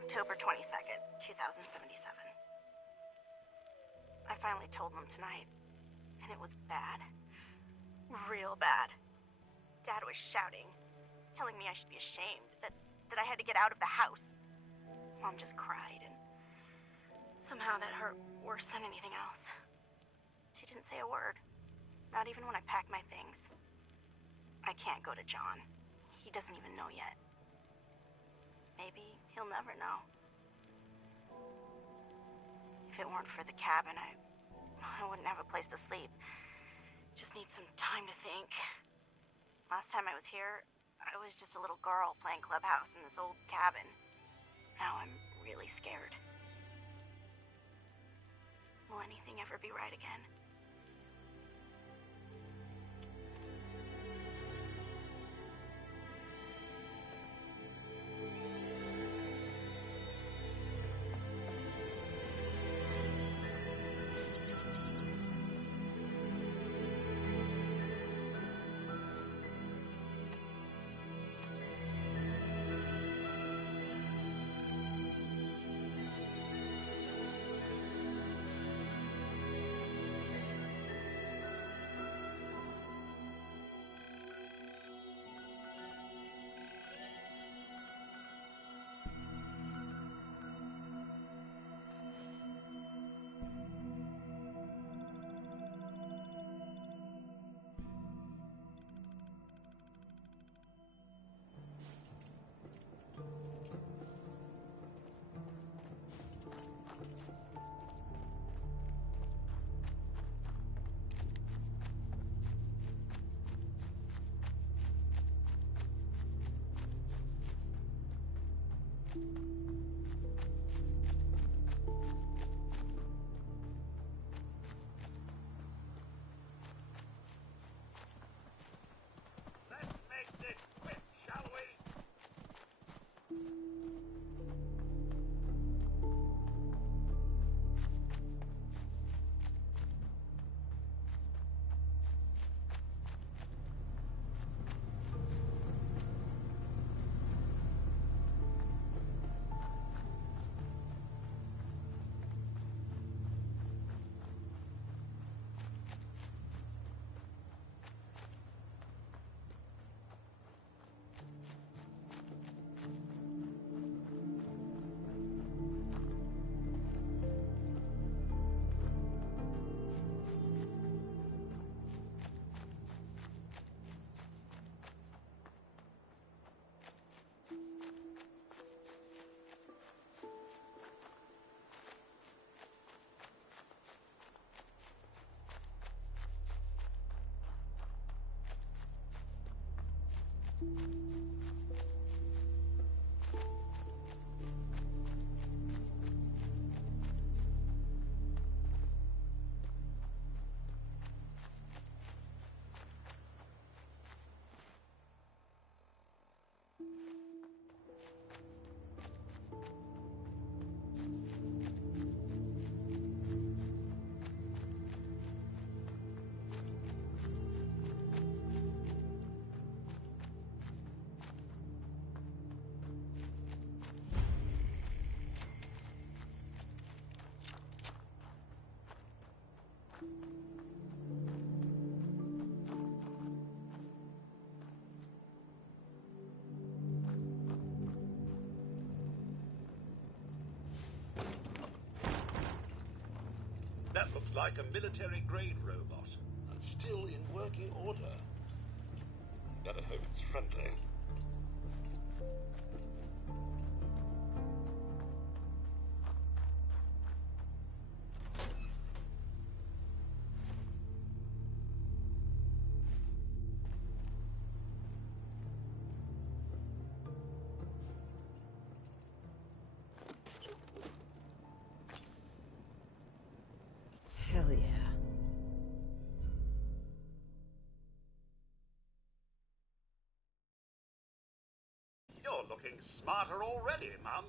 October 22nd, 2077. I finally told them tonight, and it was bad. Real bad. Dad was shouting, telling me I should be ashamed, that I had to get out of the house. Mom just cried, and somehow that hurt worse than anything else. She didn't say a word, not even when I packed my things. I can't go to John. He doesn't even know yet. Maybe he'll never know. If it weren't for the cabin, I wouldn't have a place to sleep. Just need some time to think. Last time I was here, I was just a little girl playing clubhouse in this old cabin. Now I'm really scared. Will anything ever be right again? Let's make this quick, shall we? That looks like a military-grade robot, and still in working order. Better hope it's friendly. Hell yeah. You're looking smarter already, Mum.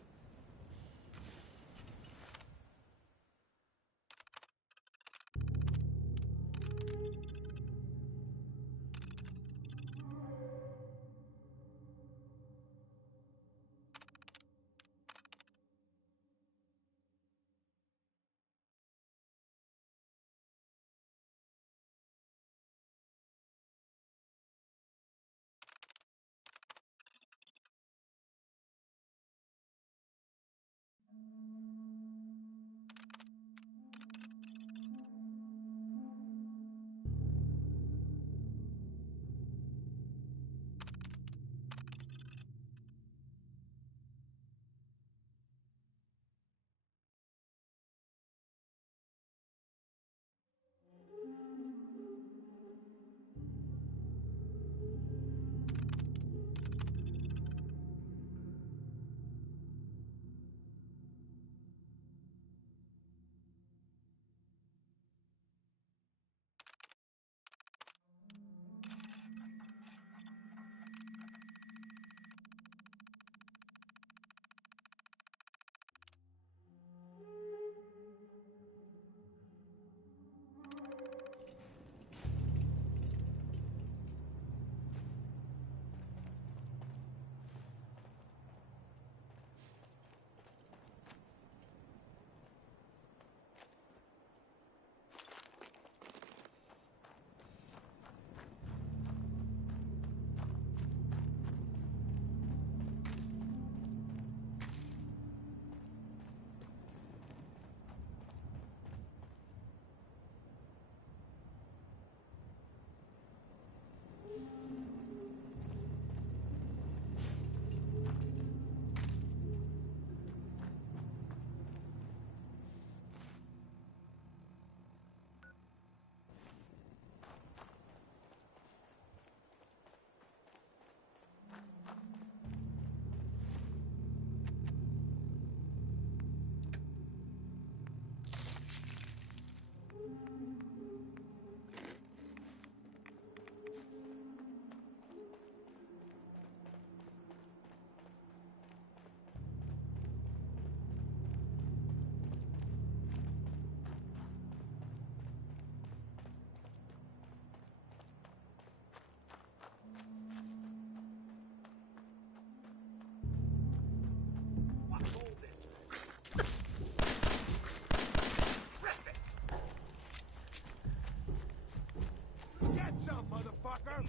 up, motherfucker!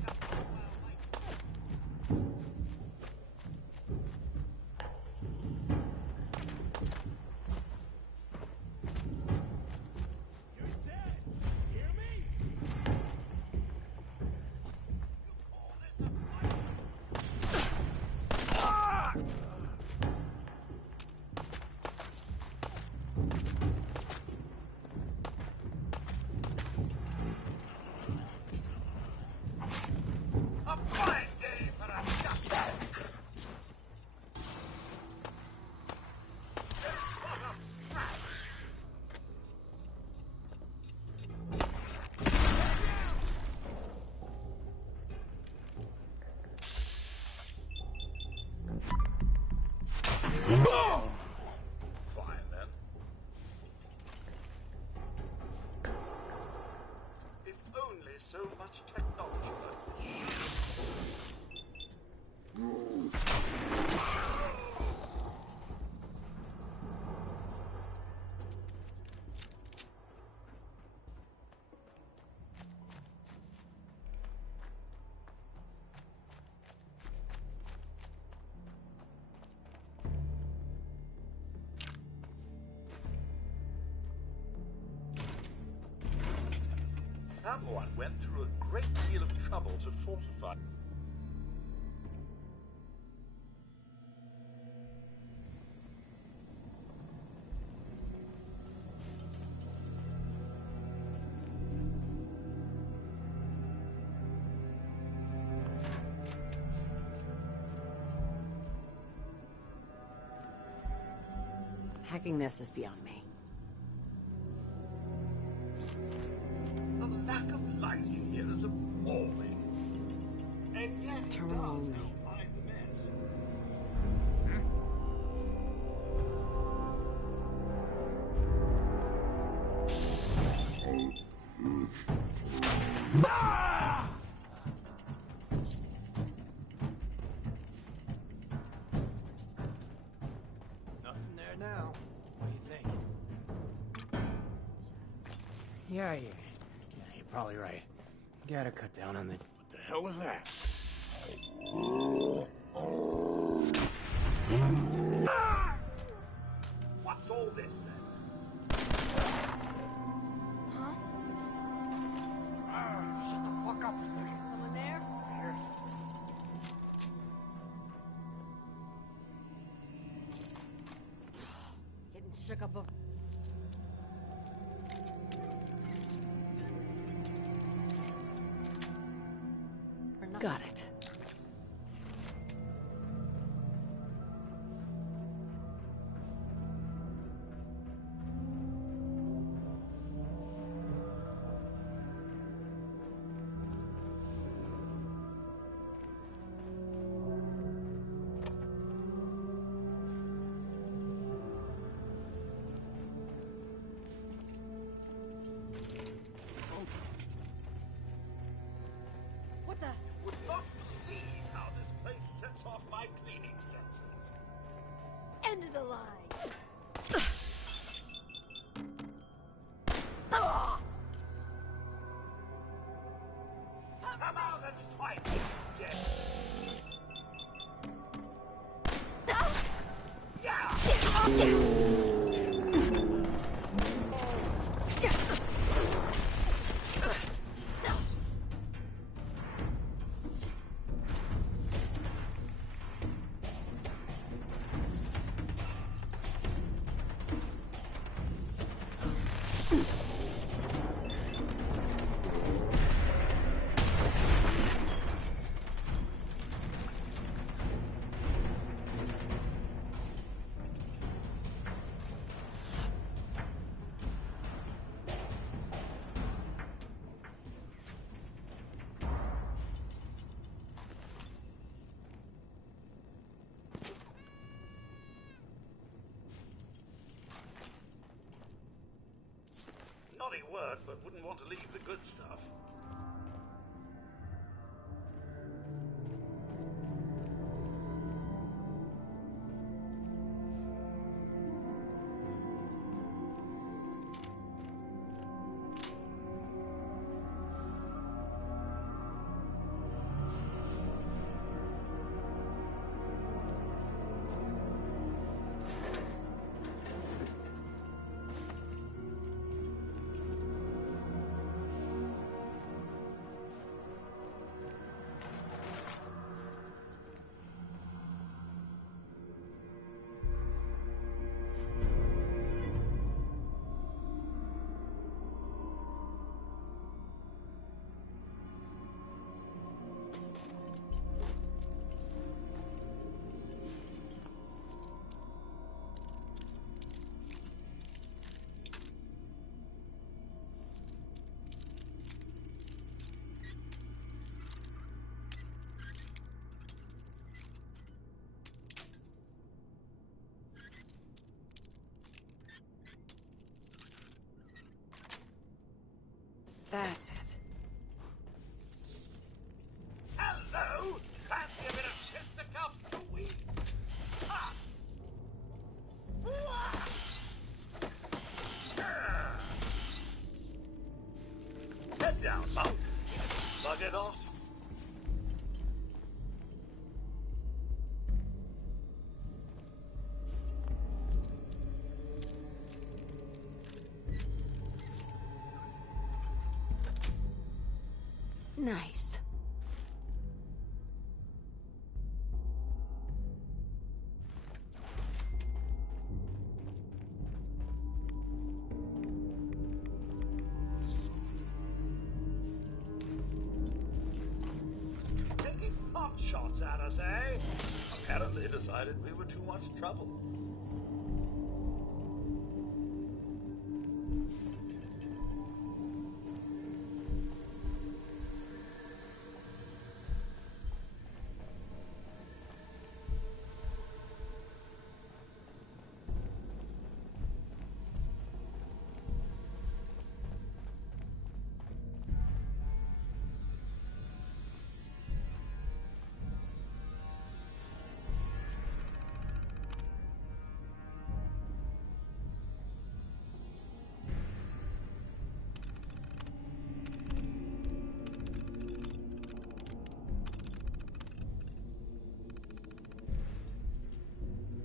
You're dead! Hear me? You call this a fight? Ah! A fine day for a justice! It's what a scratch! Fine then. If only so much technology left. Someone went through a great deal of trouble to fortify. Hacking this is beyond me. The lack of lighting here is appalling. And yet it does Terminal only. help hide the mess. Nothing there now. What do you think? Yeah, you're probably right. Gotta cut down on the... What the hell was that? What's all this then? Shut the fuck up a second. Someone there? Here. Getting shook up of... Got it. What the? Would not believe how this place sets off my cleaning senses. End of the line. Come out and fight me again. Naughty word, but wouldn't want to leave the good stuff. That's it. Hello! Fancy a bit of fisticuffs, do we? Ha! Wah! Head down, monk. Slug it off. Nice. Taking pot shots at us, eh? Apparently decided we were too much trouble.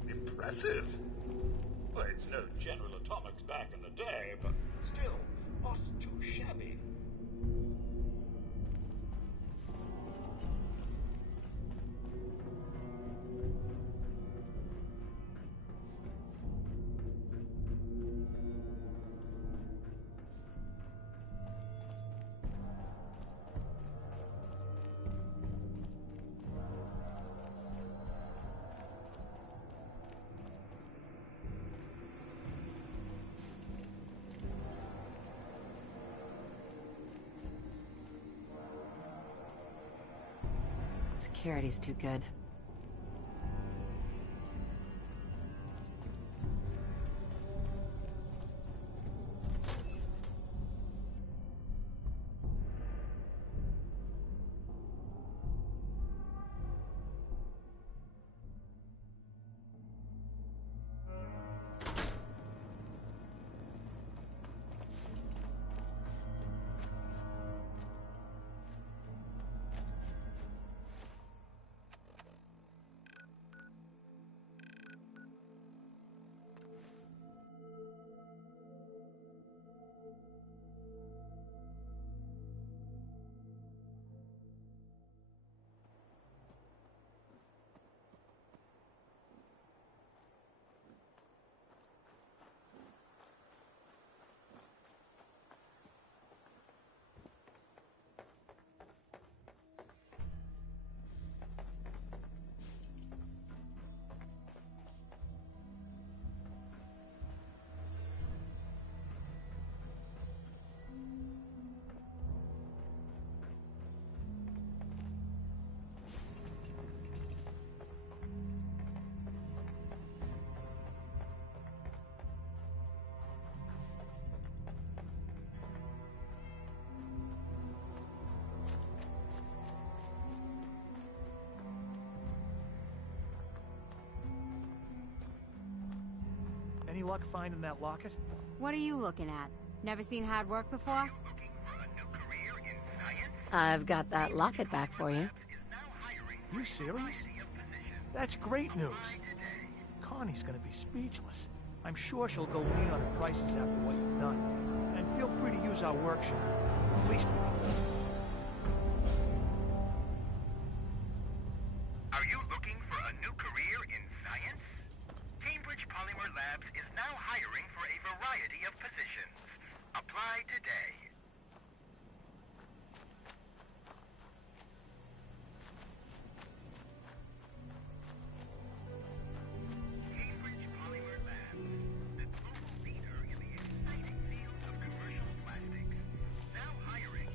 Impressive. Well, it's no General Atomics back in the day, but still, not too shabby. Security's too good. Any luck finding that locket? What are you looking at? Never seen hard work before? I've got that locket back for you. You serious? That's great news. Connie's gonna be speechless. I'm sure she'll go lean on the prices after what you've done. And feel free to use our workshop. At least we can. Are you looking for a new career in science? Cambridge Polymer Labs is now hiring for a variety of positions. Apply today. Cambridge Polymer Labs, the global leader in the exciting field of commercial plastics, now hiring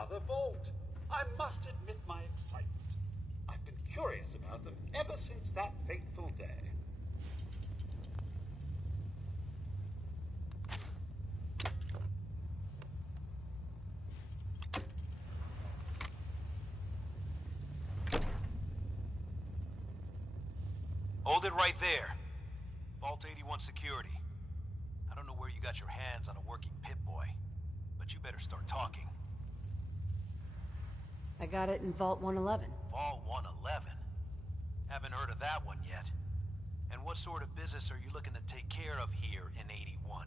another vault. I must admit my excitement. I've been curious about them ever since that fateful day. Hold it right there. Vault 81 security. I don't know where you got your hands on a working Pip-Boy, but you better start talking. I got it in Vault 111. Vault 111? Haven't heard of that one yet. And what sort of business are you looking to take care of here in 81?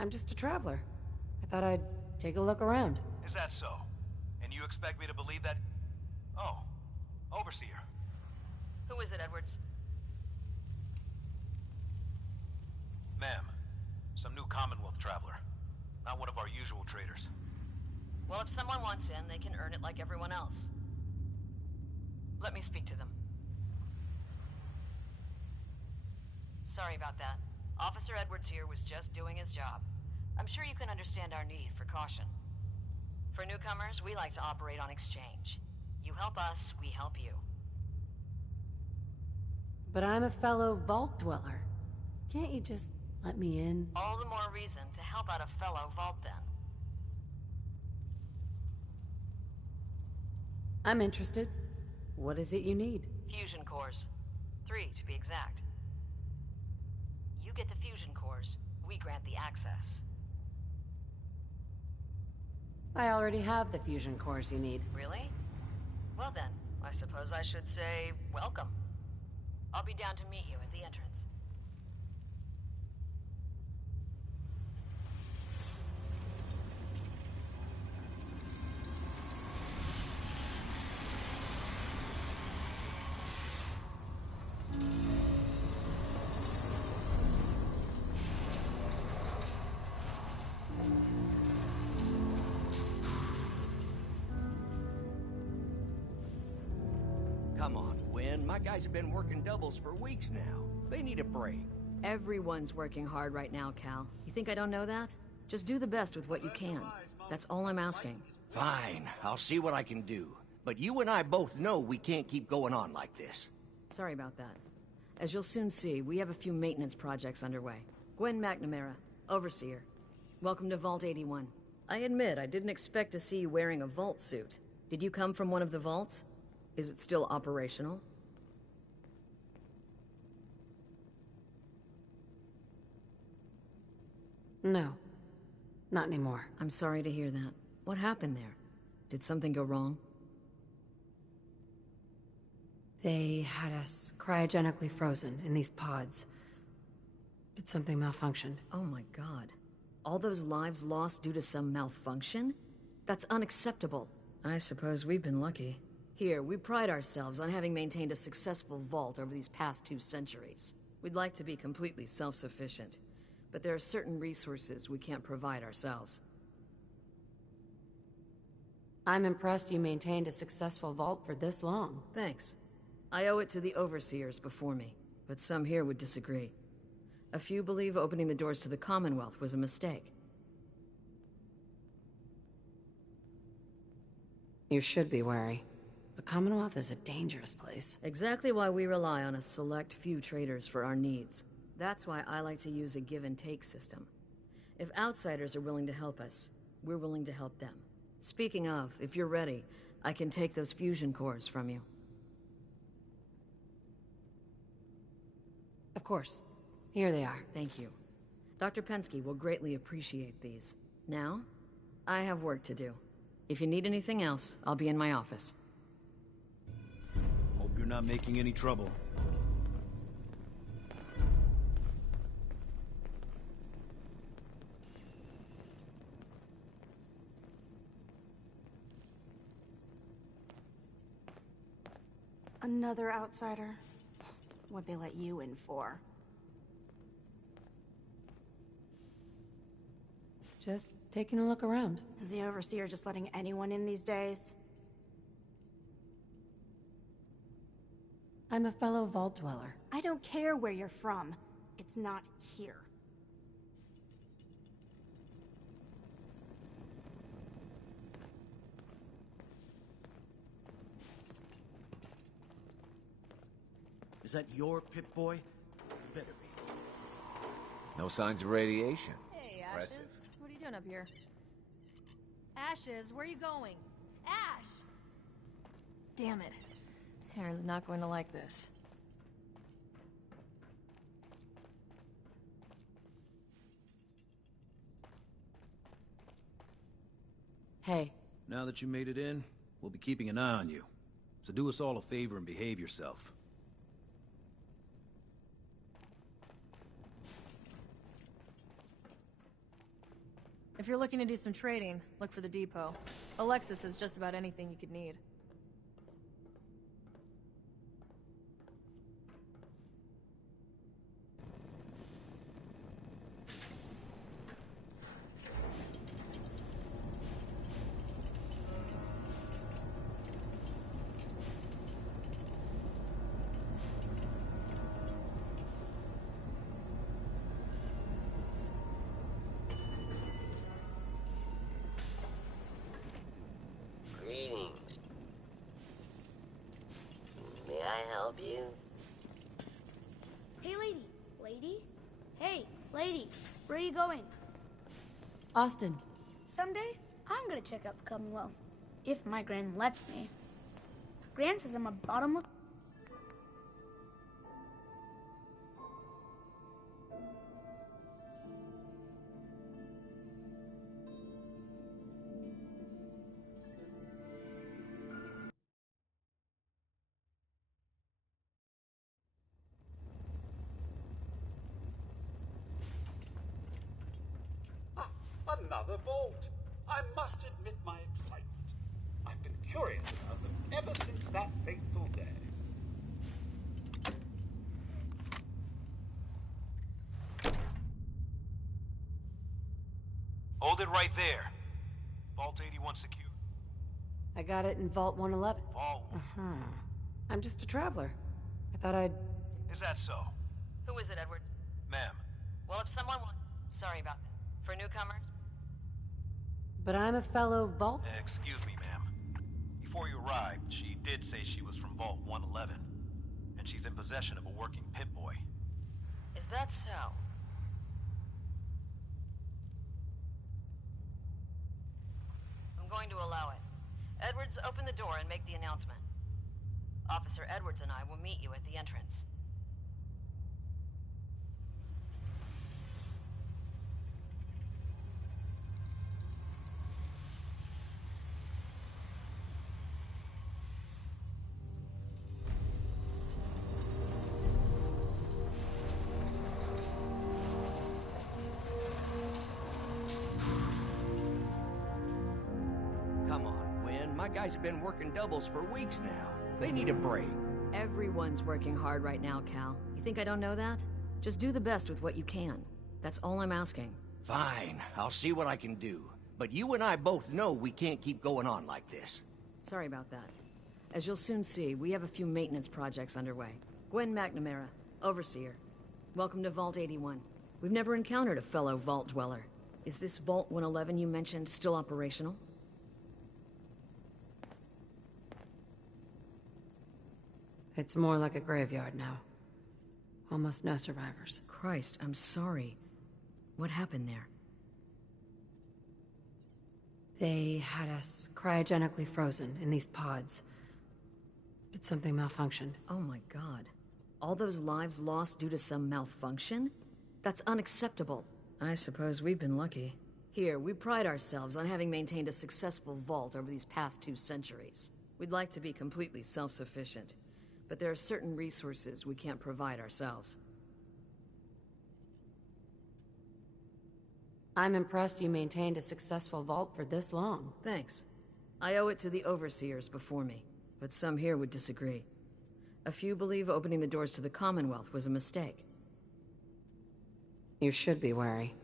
I'm just a traveler. I thought I'd take a look around. Is that so? And you expect me to believe that... Oh, Overseer. Who is it, Edwards? Ma'am, some new Commonwealth traveler. Not one of our usual traders. Well, if someone wants in, they can earn it like everyone else. Let me speak to them. Sorry about that. Officer Edwards here was just doing his job. I'm sure you can understand our need for caution. For newcomers, we like to operate on exchange. You help us, we help you. But I'm a fellow Vault Dweller. Can't you just let me in? All the more reason to help out a fellow Vault then. I'm interested. What is it you need? Fusion cores. 3, to be exact. You get the fusion cores, we grant the access. I already have the fusion cores you need. Really? Well then, I suppose I should say welcome. I'll be down to meet you at the entrance. Come on, Gwen. My guys have been working doubles for weeks now. They need a break. Everyone's working hard right now, Cal. You think I don't know that? Just do the best with what you can. That's all I'm asking. Fine, I'll see what I can do. But you and I both know we can't keep going on like this. Sorry about that. As you'll soon see, we have a few maintenance projects underway. Gwen McNamara, Overseer. Welcome to Vault 81. I admit, I didn't expect to see you wearing a Vault suit. Did you come from one of the vaults? Is it still operational? No. Not anymore. I'm sorry to hear that. What happened there? Did something go wrong? They had us cryogenically frozen in these pods. But something malfunctioned. Oh my god. All those lives lost due to some malfunction? That's unacceptable. I suppose we've been lucky. Here, we pride ourselves on having maintained a successful vault over these past 2 centuries. We'd like to be completely self-sufficient, but there are certain resources we can't provide ourselves. I'm impressed you maintained a successful vault for this long. Thanks. I owe it to the overseers before me, but some here would disagree. A few believe opening the doors to the Commonwealth was a mistake. You should be wary. The Commonwealth is a dangerous place. Exactly why we rely on a select few traders for our needs. That's why I like to use a give-and-take system. If outsiders are willing to help us, we're willing to help them. Speaking of, if you're ready, I can take those fusion cores from you. Of course. Here they are. Thank you. Dr. Pensky will greatly appreciate these. Now, I have work to do. If you need anything else, I'll be in my office. Hope you're not making any trouble. Another outsider? What'd they let you in for? Just taking a look around. Is the Overseer just letting anyone in these days? I'm a fellow Vault Dweller. I don't care where you're from. It's not here. Is that your Pip-Boy? Better be. No signs of radiation. Hey, Ashes. Impressive. What are you doing up here? Ashes, where are you going? Ash! Damn it. Aaron's not going to like this. Hey. Now that you made it in, we'll be keeping an eye on you. So do us all a favor and behave yourself. If you're looking to do some trading, look for the depot. Alexis has just about anything you could need. Greetings. May I help you? Hey, lady. Lady? Hey, lady. Where are you going? Austin. Someday, I'm gonna check out the Commonwealth. If my Gran lets me. Gran says I'm a bottomless... Another vault! I must admit my excitement. I've been curious about them ever since that fateful day. Hold it right there. Vault 81 secure. I got it in Vault 111. Vault. I'm just a traveler. I thought I'd... Is that so? Who is it, Edwards? Ma'am. Well, if someone wants... Sorry about that. For newcomers? But I'm a fellow Vault... Excuse me, ma'am. Before you arrived, she did say she was from Vault 111. And she's in possession of a working Pip-Boy. Is that so? I'm going to allow it. Edwards, open the door and make the announcement. Officer Edwards and I will meet you at the entrance. Come on, Gwen. My guys have been working doubles for weeks now. They need a break. Everyone's working hard right now, Cal. You think I don't know that? Just do the best with what you can. That's all I'm asking. Fine. I'll see what I can do. But you and I both know we can't keep going on like this. Sorry about that. As you'll soon see, we have a few maintenance projects underway. Gwen McNamara, Overseer. Welcome to Vault 81. We've never encountered a fellow Vault dweller. Is this Vault 111 you mentioned still operational? It's more like a graveyard now. Almost no survivors. Christ, I'm sorry. What happened there? They had us cryogenically frozen in these pods. But something malfunctioned. Oh my god. All those lives lost due to some malfunction? That's unacceptable. I suppose we've been lucky. Here, we pride ourselves on having maintained a successful vault over these past 2 centuries. We'd like to be completely self-sufficient, but there are certain resources we can't provide ourselves. I'm impressed you maintained a successful vault for this long. Thanks. I owe it to the Overseers before me, but some here would disagree. A few believe opening the doors to the Commonwealth was a mistake. You should be wary.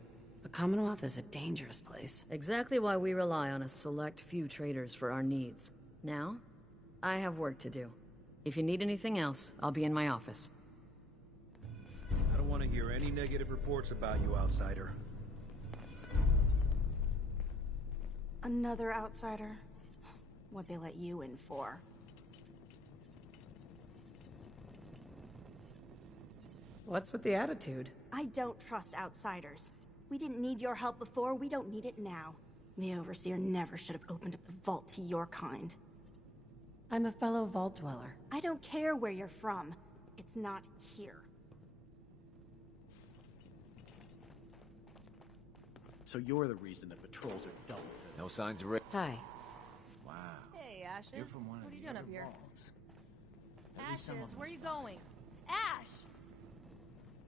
The Commonwealth is a dangerous place. Exactly why we rely on a select few traders for our needs. Now, I have work to do. If you need anything else, I'll be in my office. I don't want to hear any negative reports about you, outsider. Another outsider? What'd they let you in for? What's with the attitude? I don't trust outsiders. We didn't need your help before, we don't need it now. The Overseer never should have opened up the vault to your kind. I'm a fellow vault dweller. I don't care where you're from. It's not here. So you're the reason the patrols are doubled. No signs of Hi. Wow. Hey, Ashes. You're from one what of are you the doing other up here? vaults. At least some of Ashes, them where are you smell. going? Ash!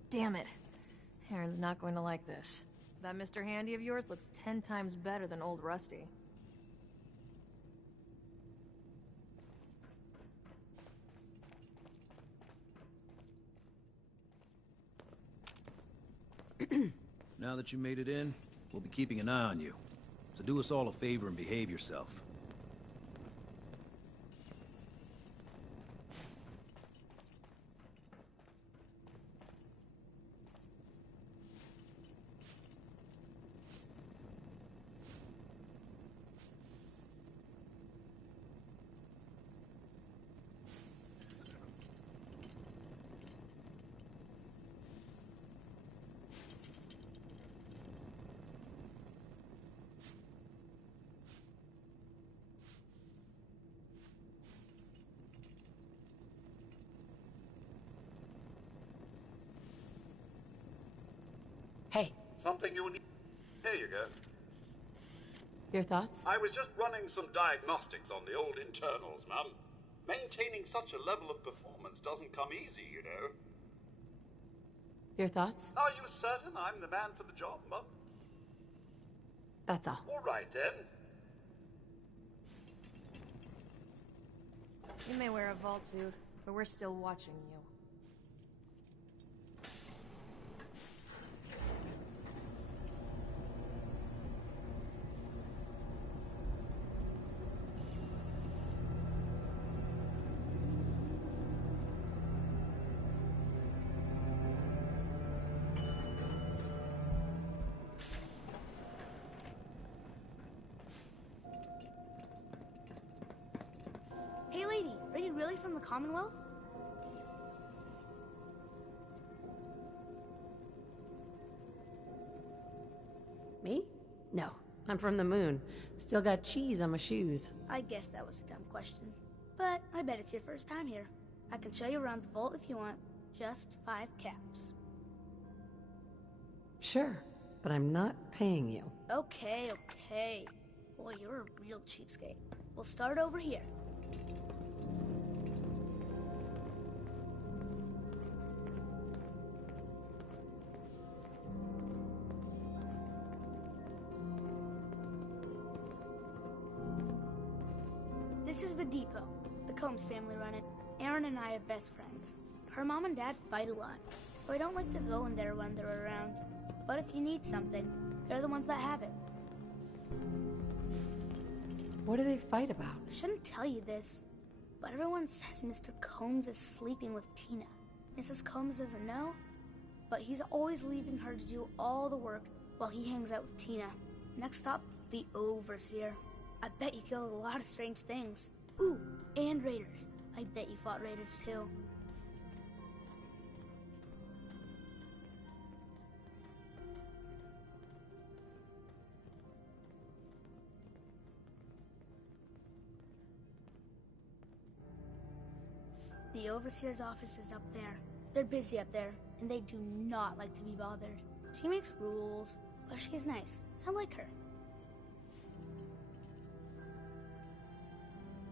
Damn it. Aaron's not going to like this. That Mr. Handy of yours looks 10 times better than old Rusty. Now that you made it in, we'll be keeping an eye on you. So do us all a favor and behave yourself. Hey. Something you need. Here you go. Your thoughts? I was just running some diagnostics on the old internals, Mum. Maintaining such a level of performance doesn't come easy, you know. Your thoughts? Are you certain I'm the man for the job, Mum? That's all. All right, then. You may wear a vault suit, but we're still watching you. Hey lady, are you really from the Commonwealth? Me? No. I'm from the moon. Still got cheese on my shoes. I guess that was a dumb question. But I bet it's your first time here. I can show you around the vault if you want. Just 5 caps. Sure, but I'm not paying you. Okay. Boy, you're a real cheapskate. We'll start over here. This is the depot. The Combs family run it. Aaron and I are best friends. Her mom and dad fight a lot, so I don't like to go in there when they're around. But if you need something, they're the ones that have it. What do they fight about? I shouldn't tell you this, but everyone says Mr. Combs is sleeping with Tina. Mrs. Combs doesn't know, but he's always leaving her to do all the work while he hangs out with Tina. Next up, the Overseer. I bet you killed a lot of strange things. Ooh, and raiders. I bet you fought raiders too. The Overseer's office is up there. They're busy up there, and they do not like to be bothered. She makes rules, but she's nice. I like her.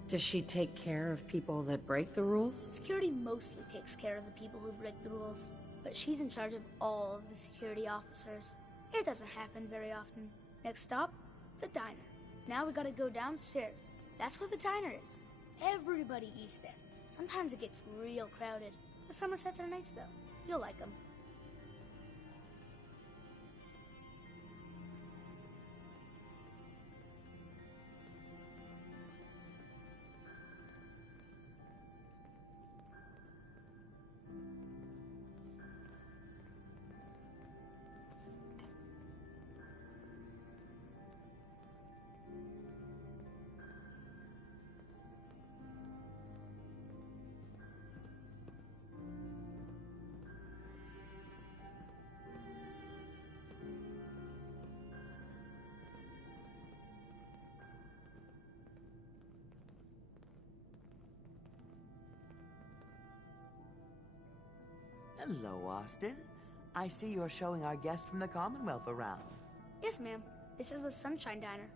Does she take care of people that break the rules? Security mostly takes care of the people who break the rules, but she's in charge of all of the security officers. It doesn't happen very often. Next stop, the diner. Now we gotta go downstairs. That's where the diner is. Everybody eats there. Sometimes it gets real crowded. The Somersets are nice though. You'll like them. Hello, Austin. I see you're showing our guest from the Commonwealth around. Yes, ma'am. This is the Sunshine Diner.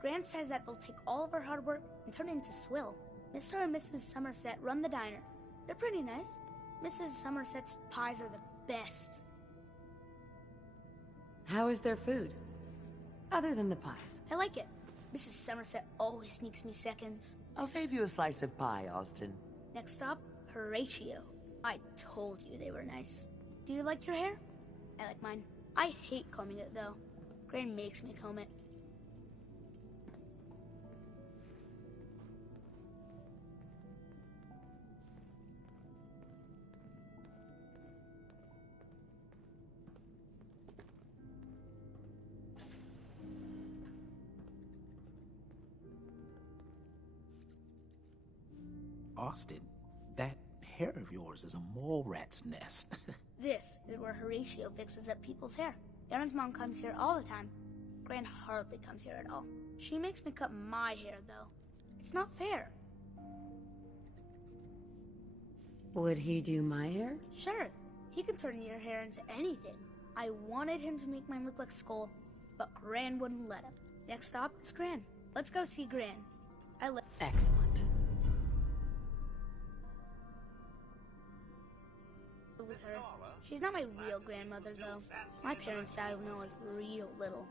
Grant says that they'll take all of our hard work and turn it into swill. Mr. and Mrs. Somerset run the diner. They're pretty nice. Mrs. Somerset's pies are the best. How is their food? Other than the pies. I like it. Mrs. Somerset always sneaks me seconds. I'll save you a slice of pie, Austin. Next stop, Horatio. I told you they were nice. Do you like your hair? I like mine. I hate combing it, though. Gran makes me comb it. Austin, that hair of yours is a mole rat's nest. This is where Horatio fixes up people's hair. Aaron's mom comes here all the time. Gran hardly comes here at all. She makes me cut my hair, though. It's not fair. Would he do my hair? Sure, he can turn your hair into anything. I wanted him to make mine look like Skull, but Gran wouldn't let him. Next stop is Gran. Let's go see Gran. Excellent. With her. She's not my real grandmother, though. My parents died when I was real little.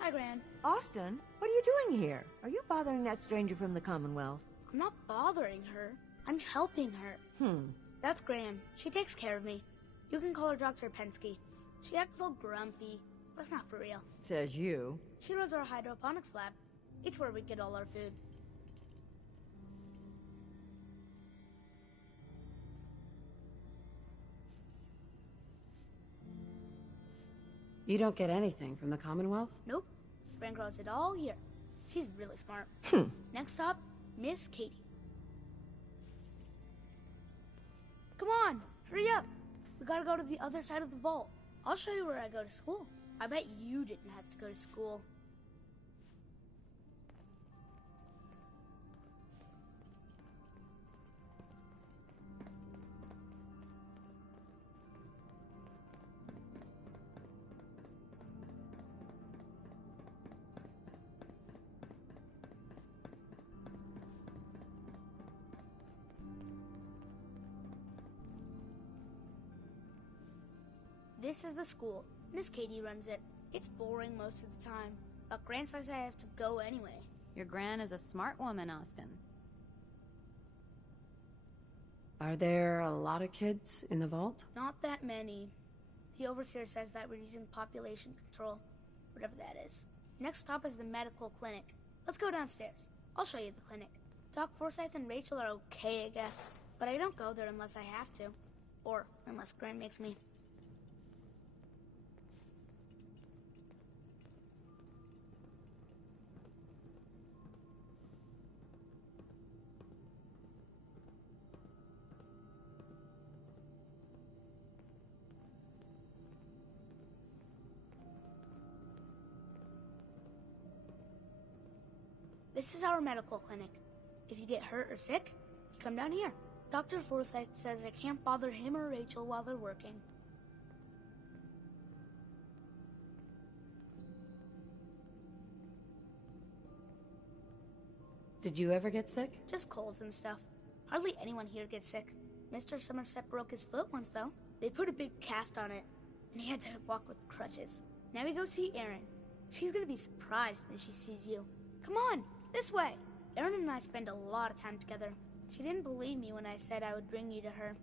Hi, Gran. Austin, what are you doing here? Are you bothering that stranger from the Commonwealth? I'm not bothering her. I'm helping her. That's Gran. She takes care of me. You can call her Dr. Pensky. She acts all grumpy. That's not for real. Says you. She runs our hydroponics lab. It's where we get all our food. You don't get anything from the Commonwealth? Nope. Gran grows it all year. She's really smart. Next stop, Miss Katie. Come on, hurry up. We gotta go to the other side of the vault. I'll show you where I go to school. I bet you didn't have to go to school. This is the school. Miss Katie runs it. It's boring most of the time, but Gran says I have to go anyway. Your Gran is a smart woman, Austin. Are there a lot of kids in the vault? Not that many. The overseer says that we're using population control, whatever that is. Next stop is the medical clinic. Let's go downstairs. I'll show you the clinic. Doc Forsyth and Rachel are okay, I guess, but I don't go there unless I have to, or unless Gran makes me. This is our medical clinic. If you get hurt or sick, you come down here. Dr. Forsyth says I can't bother him or Rachel while they're working. Did you ever get sick? Just colds and stuff. Hardly anyone here gets sick. Mr. Somerset broke his foot once, though. They put a big cast on it, and he had to walk with crutches. Now we go see Erin. She's gonna be surprised when she sees you. Come on, this way. Erin and I spend a lot of time together. She didn't believe me when I said I would bring you to her.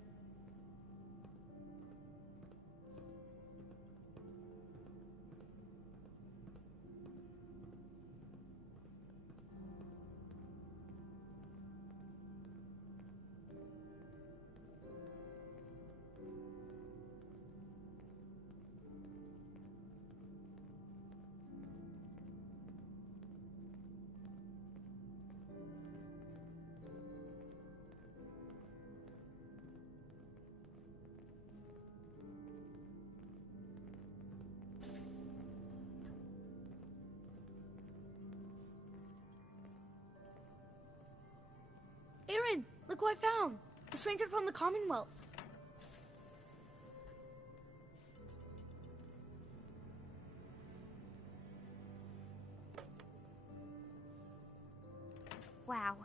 Aaron, look who I found! The stranger from the Commonwealth. Wow.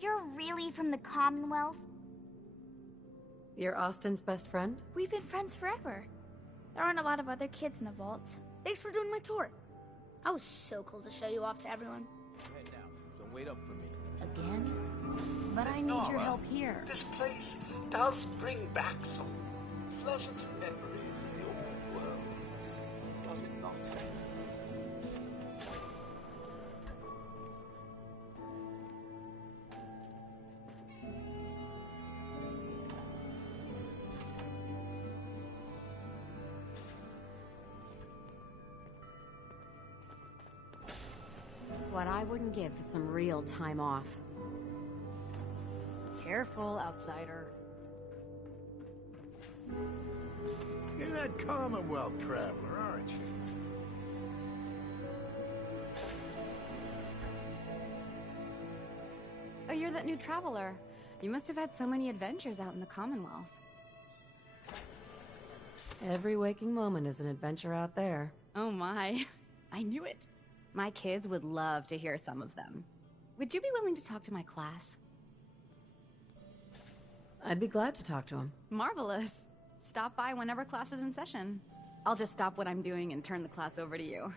You're really from the Commonwealth? You're Austin's best friend? We've been friends forever. There aren't a lot of other kids in the vault. Thanks for doing my tour. I was so cool to show you off to everyone. Head now. Don't wait up for me. Again? But Miss I need your Nora, help here. This place does bring back some pleasant memories of the old world, does it not? What I wouldn't give for some real time off. Careful, outsider. You're that Commonwealth traveler, aren't you? Oh, you're that new traveler. You must have had so many adventures out in the Commonwealth. Every waking moment is an adventure out there. Oh my. I knew it. My kids would love to hear some of them. Would you be willing to talk to my class? I'd be glad to talk to him. Marvelous. Stop by whenever class is in session. I'll just stop what I'm doing and turn the class over to you.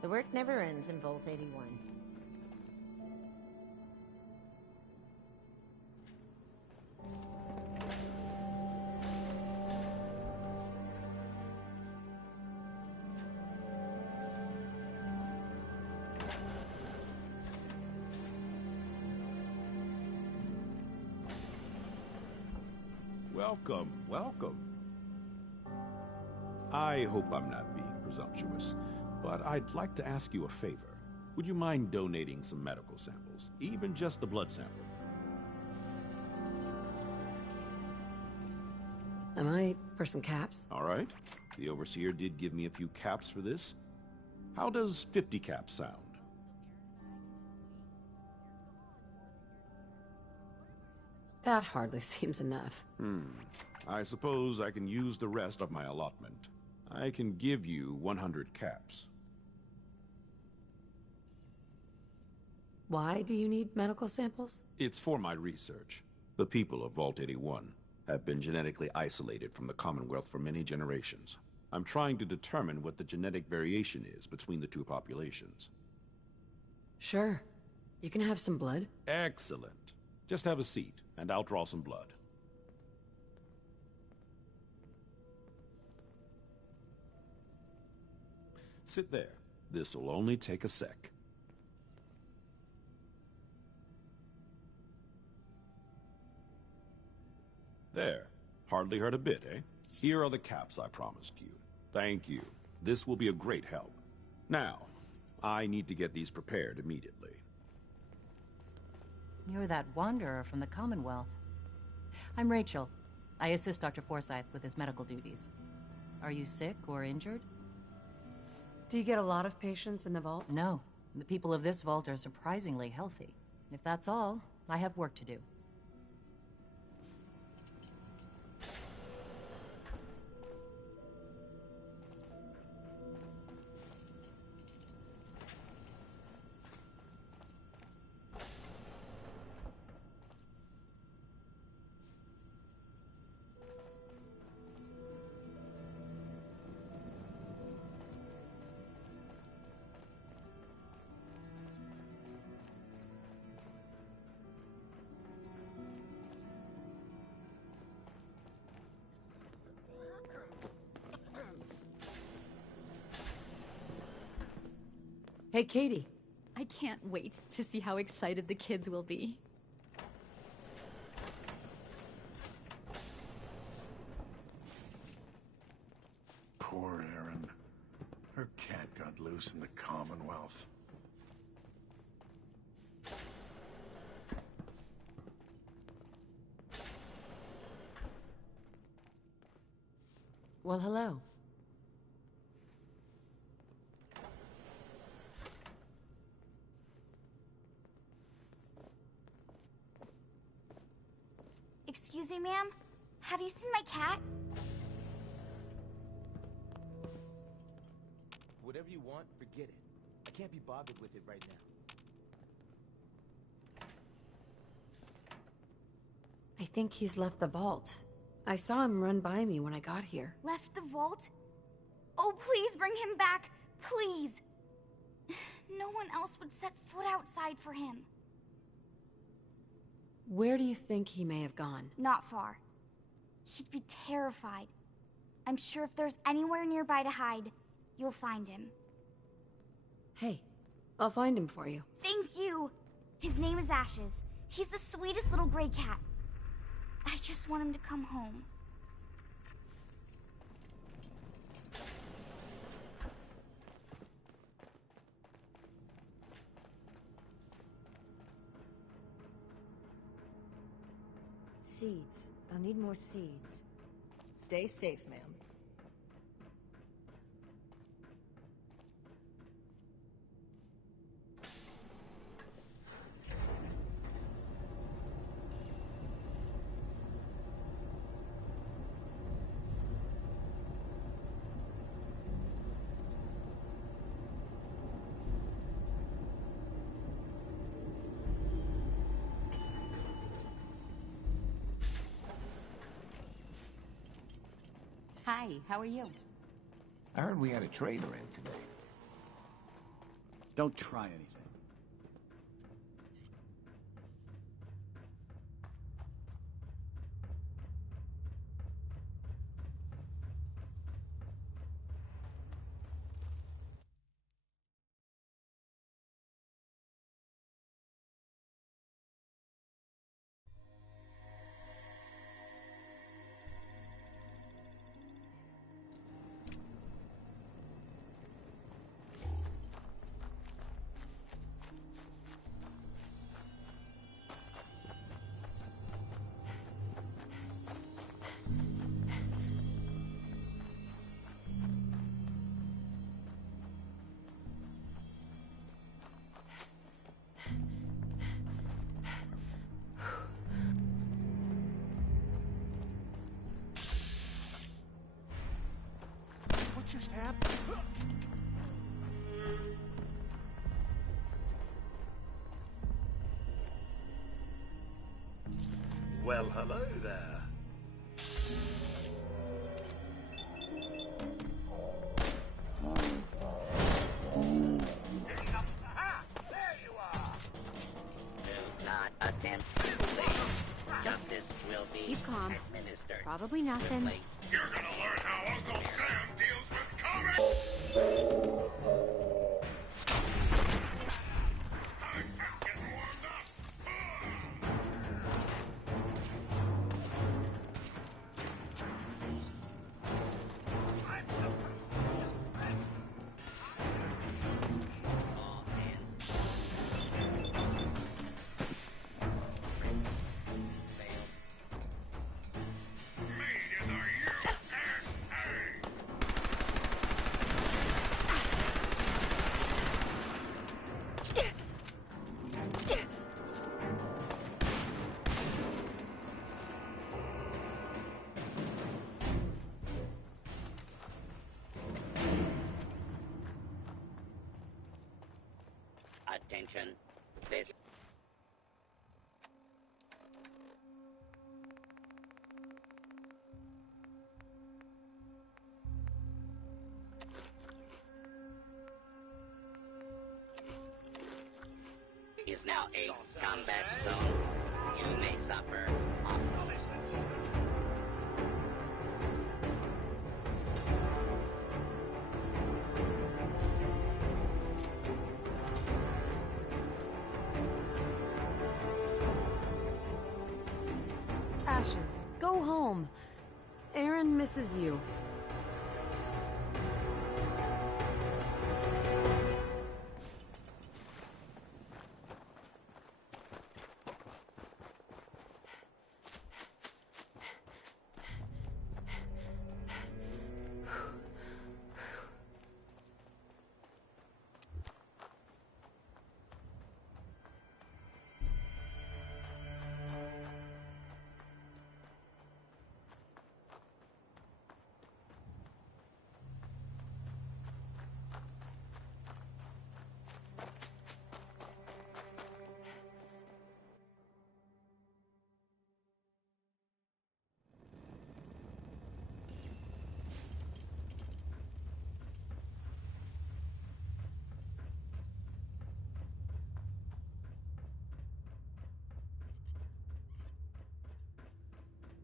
The work never ends in Vault 81. Welcome, welcome. I hope I'm not being presumptuous, but I'd like to ask you a favor. Would you mind donating some medical samples, even just a blood sample? Am I for some caps? All right. The Overseer did give me a few caps for this. How does 50 caps sound? That hardly seems enough. I suppose I can use the rest of my allotment. I can give you 100 caps. Why do you need medical samples? It's for my research. The people of Vault 81 have been genetically isolated from the Commonwealth for many generations. I'm trying to determine what the genetic variation is between the two populations. Sure. You can have some blood. Excellent. Just have a seat, and I'll draw some blood. Sit there. This'll only take a sec. There. Hardly hurt a bit, eh? Here are the caps I promised you. Thank you. This will be a great help. Now, I need to get these prepared immediately. You're that wanderer from the Commonwealth. I'm Rachel. I assist Dr. Forsyth with his medical duties. Are you sick or injured? Do you get a lot of patients in the vault? No. The people of this vault are surprisingly healthy. If that's all, I have work to do. Hey, Katie. I can't wait to see how excited the kids will be. Poor Erin. Her cat got loose in the Commonwealth. Well, hello. Excuse me, ma'am? Have you seen my cat? Whatever you want, forget it. I can't be bothered with it right now. I think he's left the vault. I saw him run by me when I got here. Left the vault? Oh, please bring him back. Please. No one else would set foot outside for him. Where do you think he may have gone? Not far. He'd be terrified. I'm sure if there's anywhere nearby to hide, you'll find him. Hey, I'll find him for you. Thank you! His name is Ashes. He's the sweetest little gray cat. I just want him to come home. Seeds. I'll need more seeds. Stay safe, ma'am. Hi, how are you? I heard we had a traitor in today. Don't try anything. What just happened? Well, hello there. Ah, there you are! Do not attempt to leave. Justice will be Keep calm. administered. Probably nothing. You're gonna learn how Uncle Sam deals with comics! I'm just getting warmed up! I'm supposed to be impressed. All hands. Made in the USA! Attention. This is now a combat zone. You may suffer Ashes, go home. Aaron misses you.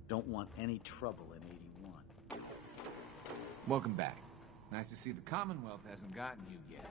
Don't want any trouble in 81. Welcome back. Nice to see the Commonwealth hasn't gotten you yet.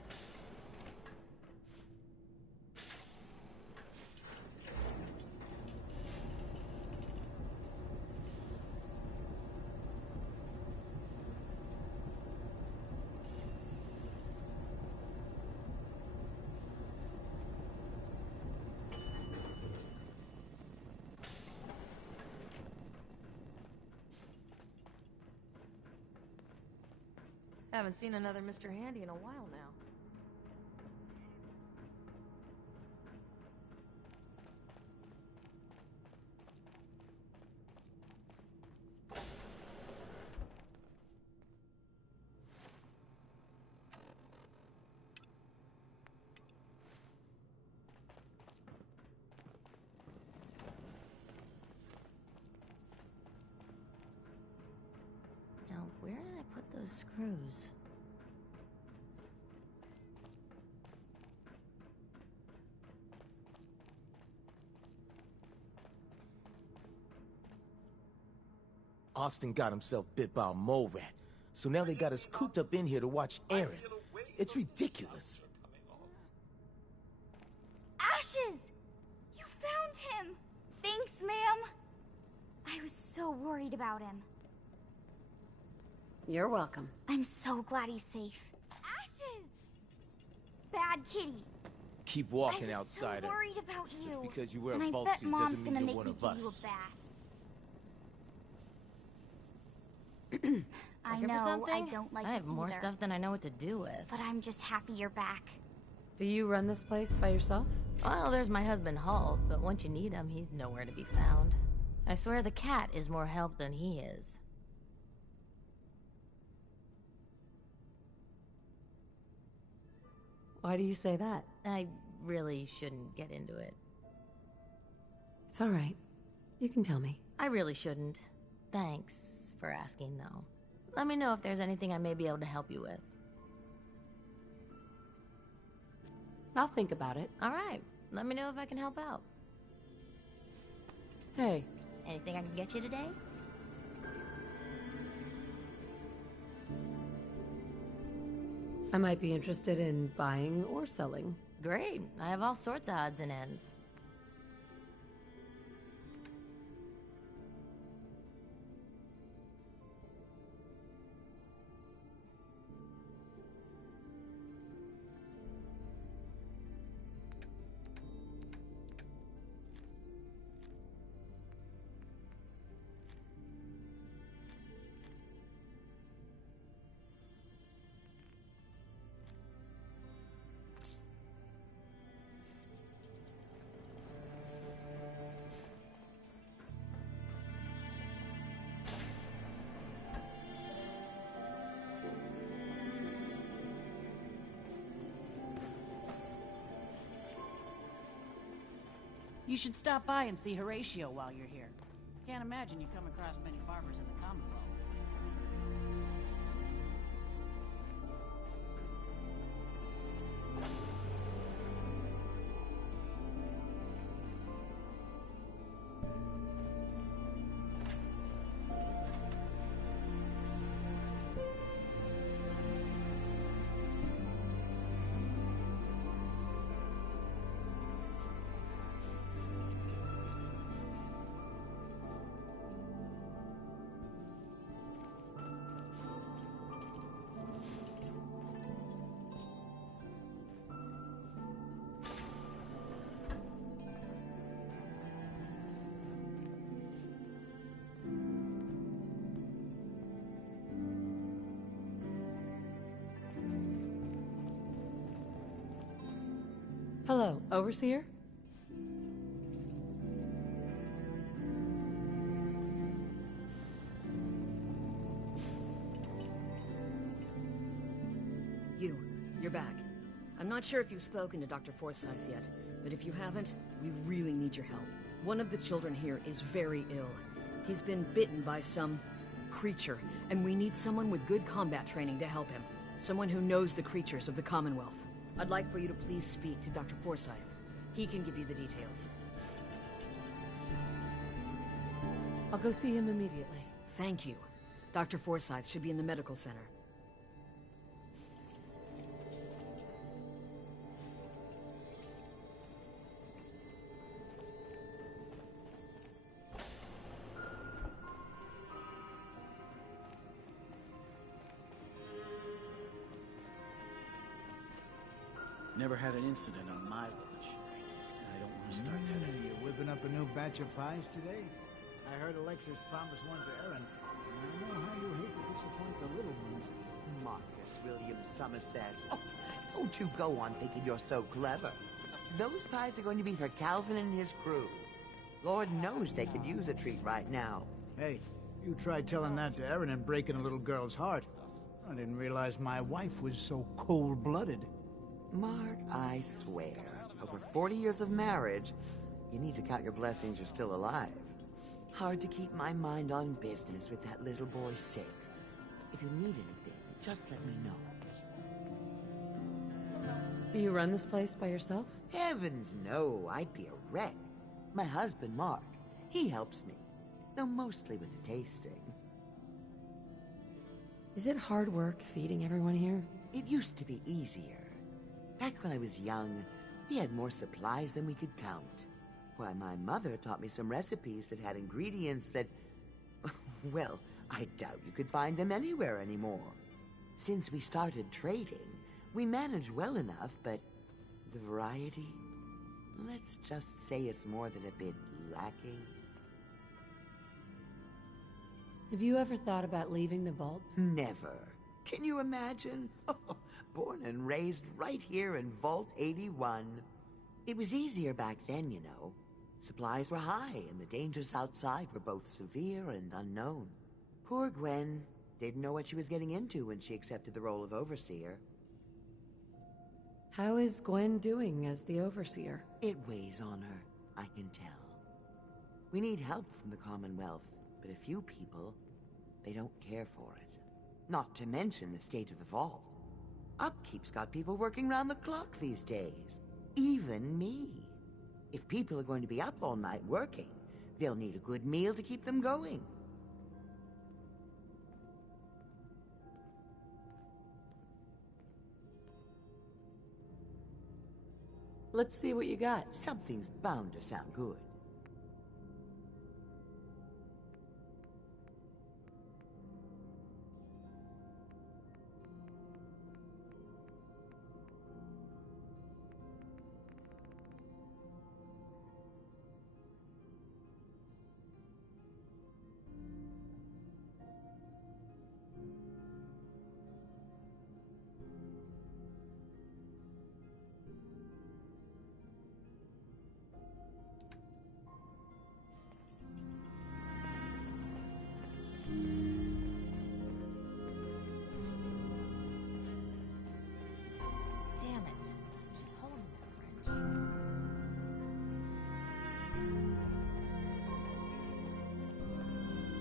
Haven't seen another Mr. Handy in a while now. Now, where did I put those screws? Austin got himself bit by a mole rat, so now they got us cooped up in here to watch Aaron. It's ridiculous. Ashes! You found him! Thanks, ma'am. I was so worried about him. You're welcome. I'm so glad he's safe. Ashes! Bad kitty. Keep walking, I was outsider. so worried about you. Just because you wear and a I bulk bet suit Mom's doesn't mean gonna you're make one me of give you us. a bath. I Looking know, for something? I don't like I have it more either. stuff than I know what to do with. But I'm just happy you're back. Do you run this place by yourself? Well, there's my husband Halt, but once you need him, he's nowhere to be found. I swear the cat is more help than he is. Why do you say that? I really shouldn't get into it. It's all right. You can tell me. I really shouldn't. Thanks for asking, though. Let me know if there's anything I may be able to help you with. I'll think about it. All right. Let me know if I can help out. Hey. Anything I can get you today? I might be interested in buying or selling. Great. I have all sorts of odds and ends. You should stop by and see Horatio while you're here. Can't imagine you come across many barbers in the Commonwealth. Hello, Overseer? You're back. I'm not sure if you've spoken to Dr. Forsyth yet, but if you haven't, we really need your help. One of the children here is very ill. He's been bitten by some creature, and we need someone with good combat training to help him. Someone who knows the creatures of the Commonwealth. I'd like for you to please speak to Dr. Forsyth. He can give you the details. I'll go see him immediately. Thank you. Dr. Forsyth should be in the medical center. Never had an incident on my watch. I don't want to start today. You whipping up a new batch of pies today? I heard Alexis promised one to Erin. I know how you hate to disappoint the little ones. Marcus William Somerset. Oh, don't you go on thinking you're so clever. Those pies are going to be for Calvin and his crew. Lord knows they could use a treat right now. Hey, you tried telling that to Erin and breaking a little girl's heart. I didn't realize my wife was so cold-blooded. Mark, I swear, over 40 years of marriage, you need to count your blessings you're still alive. Hard to keep my mind on business with that little boy sick. If you need anything, just let me know. Do you run this place by yourself? Heavens no, I'd be a wreck. My husband, Mark, he helps me, though mostly with the tasting. Is it hard work feeding everyone here? It used to be easier. Back when I was young, we had more supplies than we could count. Why, my mother taught me some recipes that had ingredients that... well, I doubt you could find them anywhere anymore. Since we started trading, we manage well enough, but the variety... let's just say it's more than a bit lacking. Have you ever thought about leaving the vault? Never. Can you imagine? Born and raised right here in Vault 81. It was easier back then, you know. Supplies were high, and the dangers outside were both severe and unknown. Poor Gwen didn't know what she was getting into when she accepted the role of Overseer. How is Gwen doing as the Overseer? It weighs on her, I can tell. We need help from the Commonwealth, but a few people, they don't care for it. Not to mention the state of the vault. Upkeep's got people working round the clock these days. Even me. If people are going to be up all night working, they'll need a good meal to keep them going. Let's see what you got. Something's bound to sound good.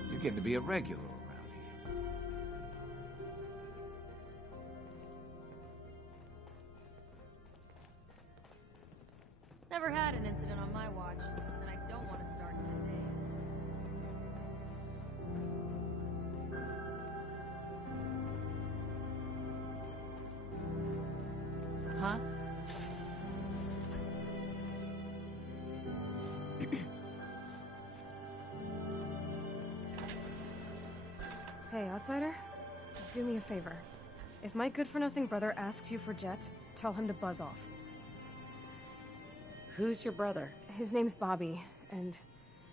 You're getting to be a regular around here. Never had an incident on my watch, and I don't want to start today. Huh? Hey, outsider. Do me a favor. If my good-for-nothing brother asks you for Jet, tell him to buzz off. Who's your brother? His name's Bobby, and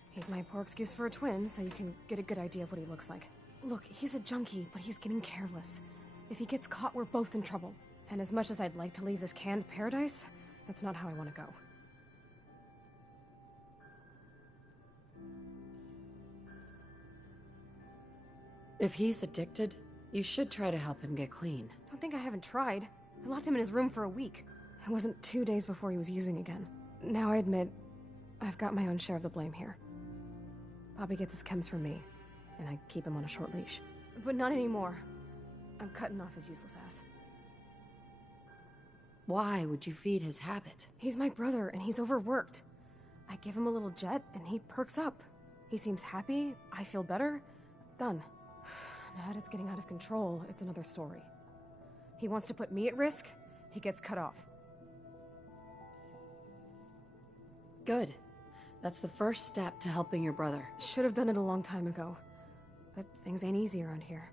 he's my poor excuse for a twin, so you can get a good idea of what he looks like. Look, he's a junkie, but he's getting careless. If he gets caught, we're both in trouble. And as much as I'd like to leave this canned paradise, that's not how I want to go. If he's addicted, you should try to help him get clean. Don't think I haven't tried. I locked him in his room for a week. It wasn't 2 days before he was using again. Now I admit, I've got my own share of the blame here. Bobby gets his chems from me, and I keep him on a short leash. But not anymore. I'm cutting off his useless ass. Why would you feed his habit? He's my brother, and he's overworked. I give him a little Jet, and he perks up. He seems happy, I feel better. Done. Now that it's getting out of control, it's another story. He wants to put me at risk, he gets cut off. Good. That's the first step to helping your brother. Should have done it a long time ago. But things ain't easy around here.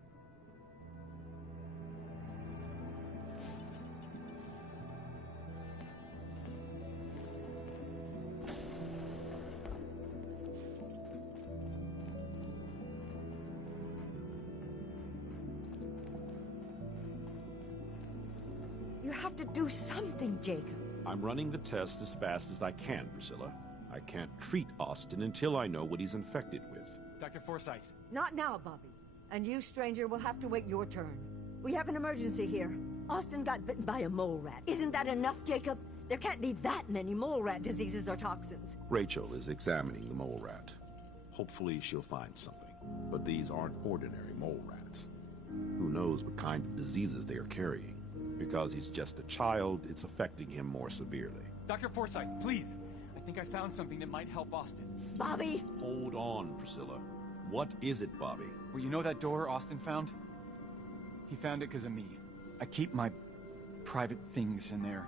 You have to do something, Jacob. I'm running the test as fast as I can, Priscilla. I can't treat Austin until I know what he's infected with. Dr. Forsyth. Not now, Bobby. And you, stranger, will have to wait your turn. We have an emergency here. Austin got bitten by a mole rat. Isn't that enough, Jacob? There can't be that many mole rat diseases or toxins. Rachel is examining the mole rat. Hopefully she'll find something. But these aren't ordinary mole rats. Who knows what kind of diseases they are carrying? Because he's just a child, it's affecting him more severely. Dr. Forsyth, please. I think I found something that might help Austin. Bobby! Hold on, Priscilla. What is it, Bobby? Well, you know that door Austin found? He found it because of me. I keep my private things in there.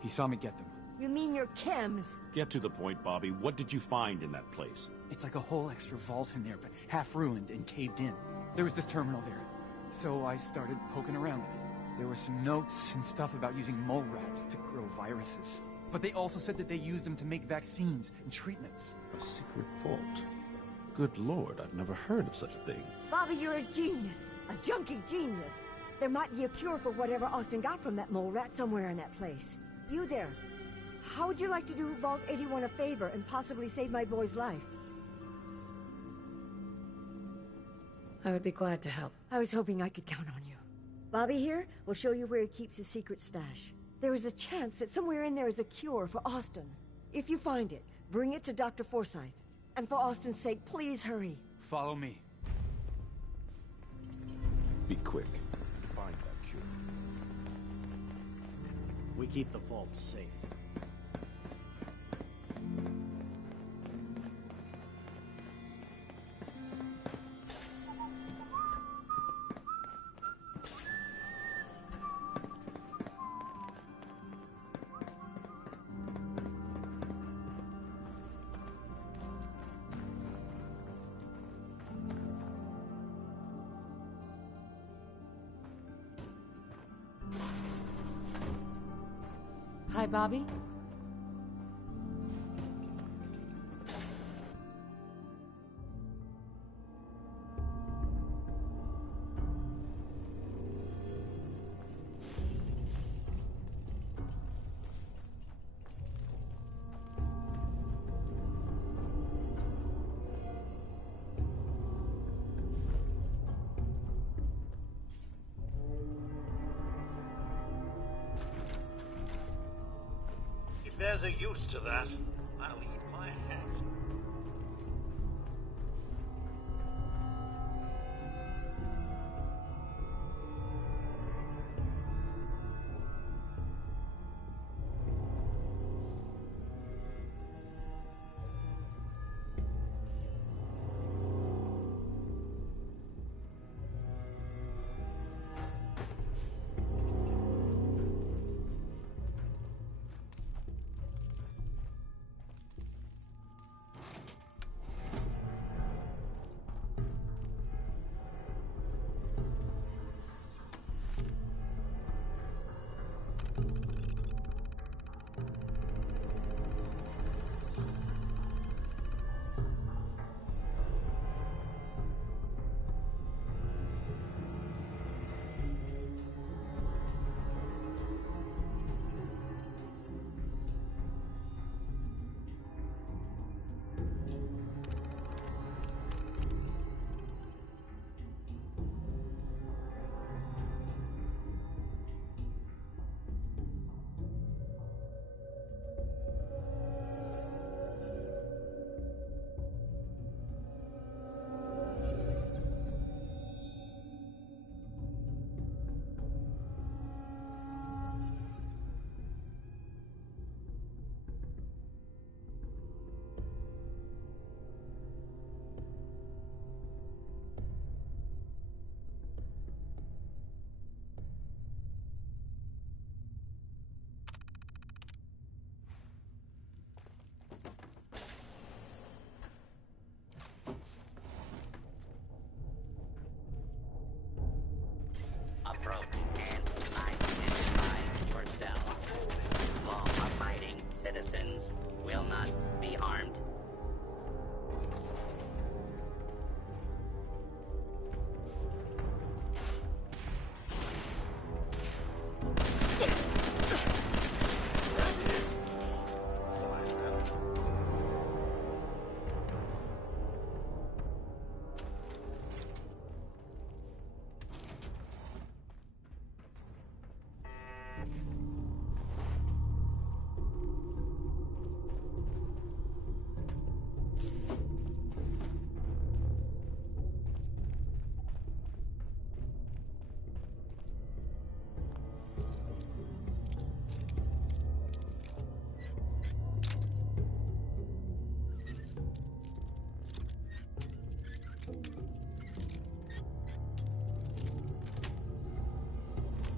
He saw me get them. You mean your chems? Get to the point, Bobby. What did you find in that place? It's like a whole extra vault in there, but half ruined and caved in. There was this terminal there, so I started poking around it. There were some notes and stuff about using mole rats to grow viruses. But they also said that they used them to make vaccines and treatments. A secret vault? Good Lord, I've never heard of such a thing. Bobby, you're a genius. A junkie genius. There might be a cure for whatever Austin got from that mole rat somewhere in that place. You there. How would you like to do Vault 81 a favor and possibly save my boy's life? I would be glad to help. I was hoping I could count on you. Bobby here will show you where he keeps his secret stash. There is a chance that somewhere in there is a cure for Austin. If you find it, bring it to Dr. Forsyth. And for Austin's sake, please hurry. Follow me. Be quick. Find that cure. We keep the vault safe. Hi, Bobby. If there's a use to that, I'll eat my hat.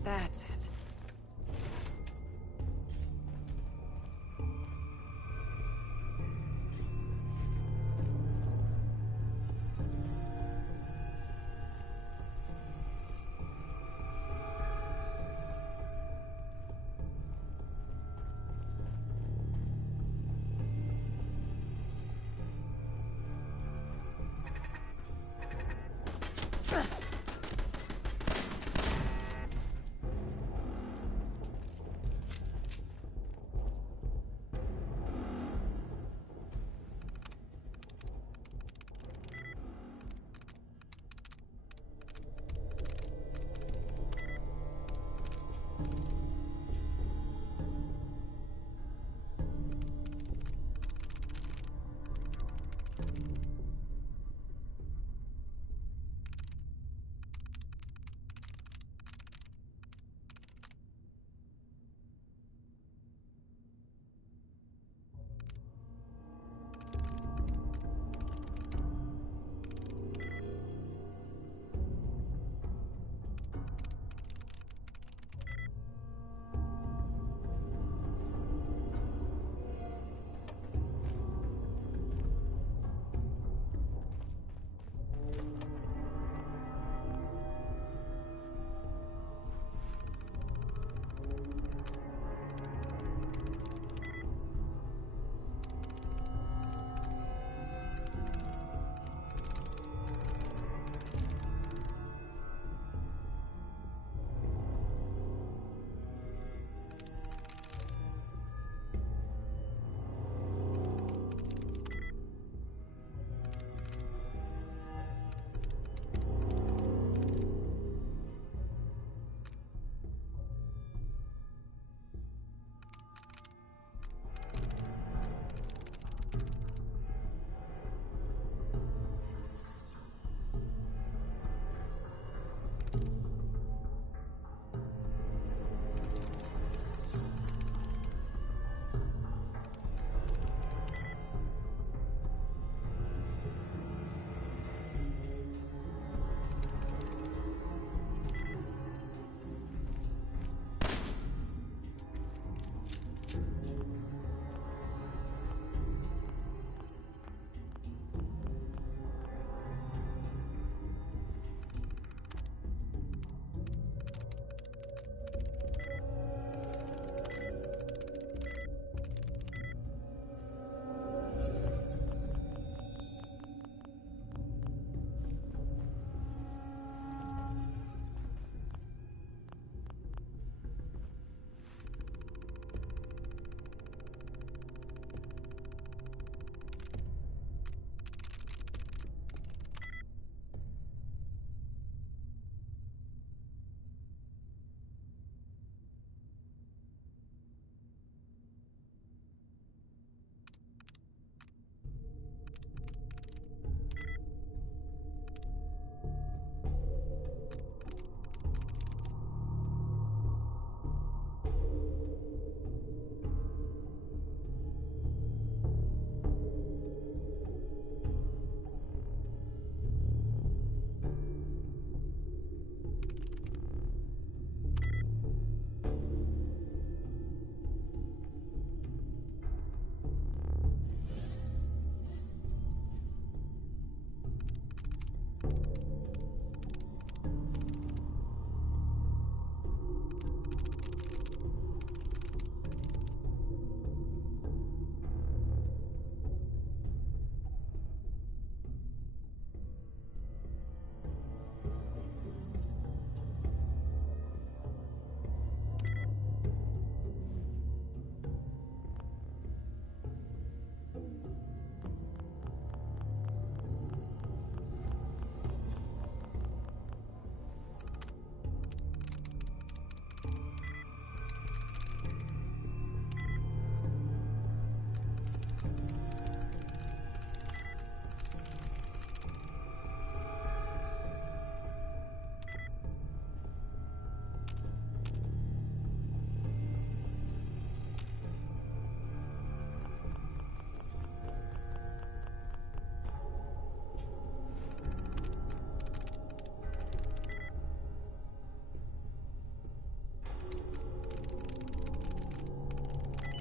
That's it.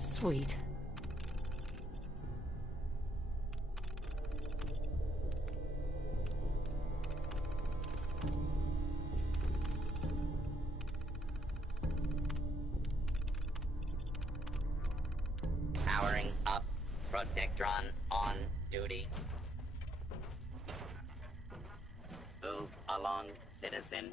Sweet. Powering up. Protectron on duty. Move along, citizen.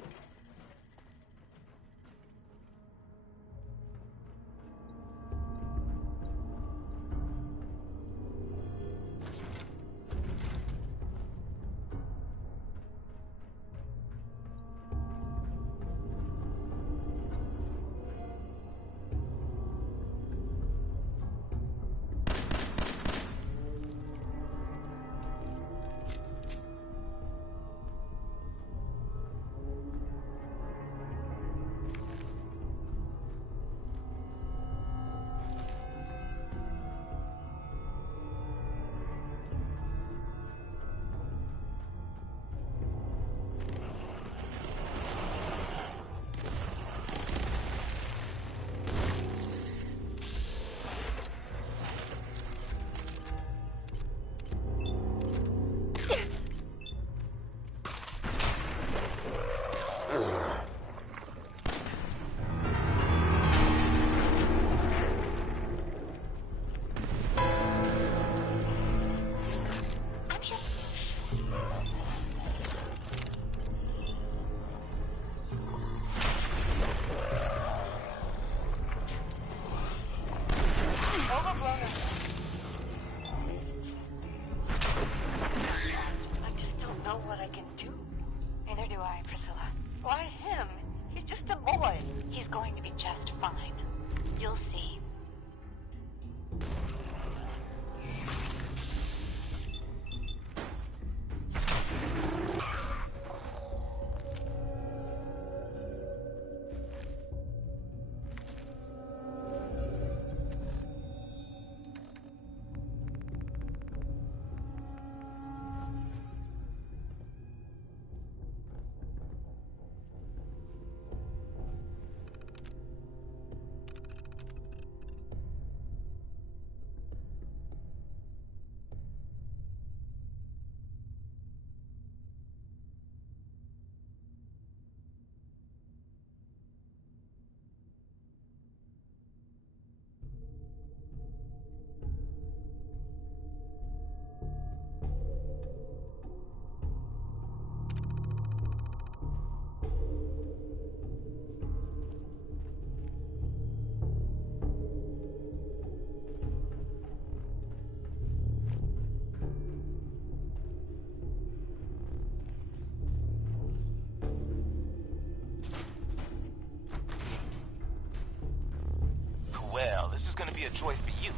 Well, this is gonna be a joy for you.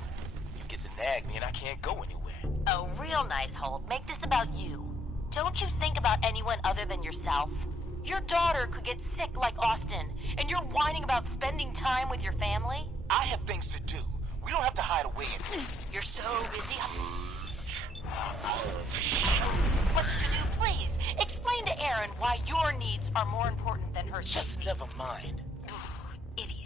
You get to nag me and I can't go anywhere. Oh, real nice, Holt. Make this about you. Don't you think about anyone other than yourself? Your daughter could get sick like Austin, and you're whining about spending time with your family? I have things to do. We don't have to hide away. You're so busy. What's to do, please? Explain to Erin why your needs are more important than her Just safety. never mind. Idiot.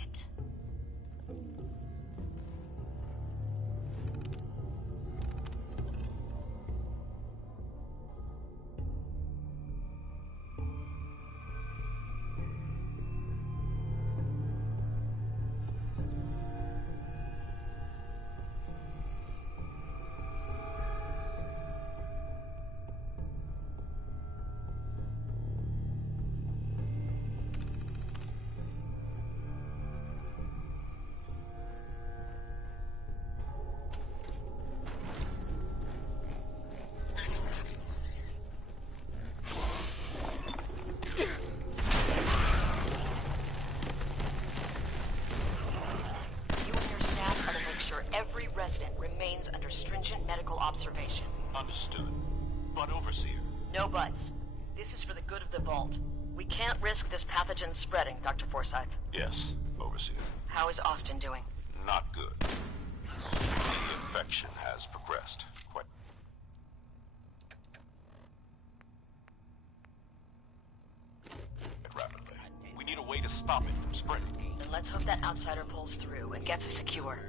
Every resident remains under stringent medical observation. Understood. But Overseer... No buts. This is for the good of the Vault. We can't risk this pathogen spreading, Dr. Forsyth. Yes, Overseer. How is Austin doing? Not good. The infection has progressed quite... rapidly. We need a way to stop it from spreading. Then let's hope that outsider pulls through and gets us a cure.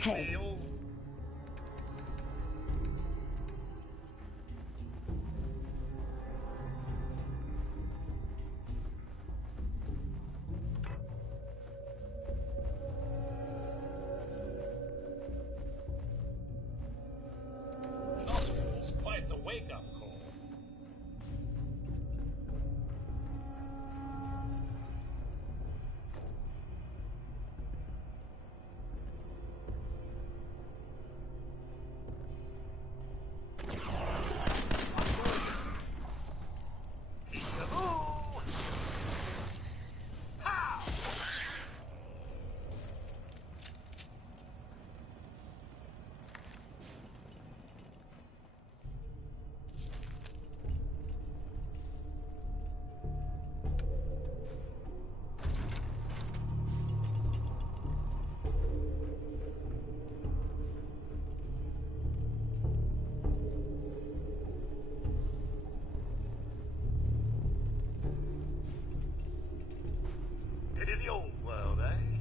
Hey. Nostrils, quite the wake-up call. Into the old world, eh?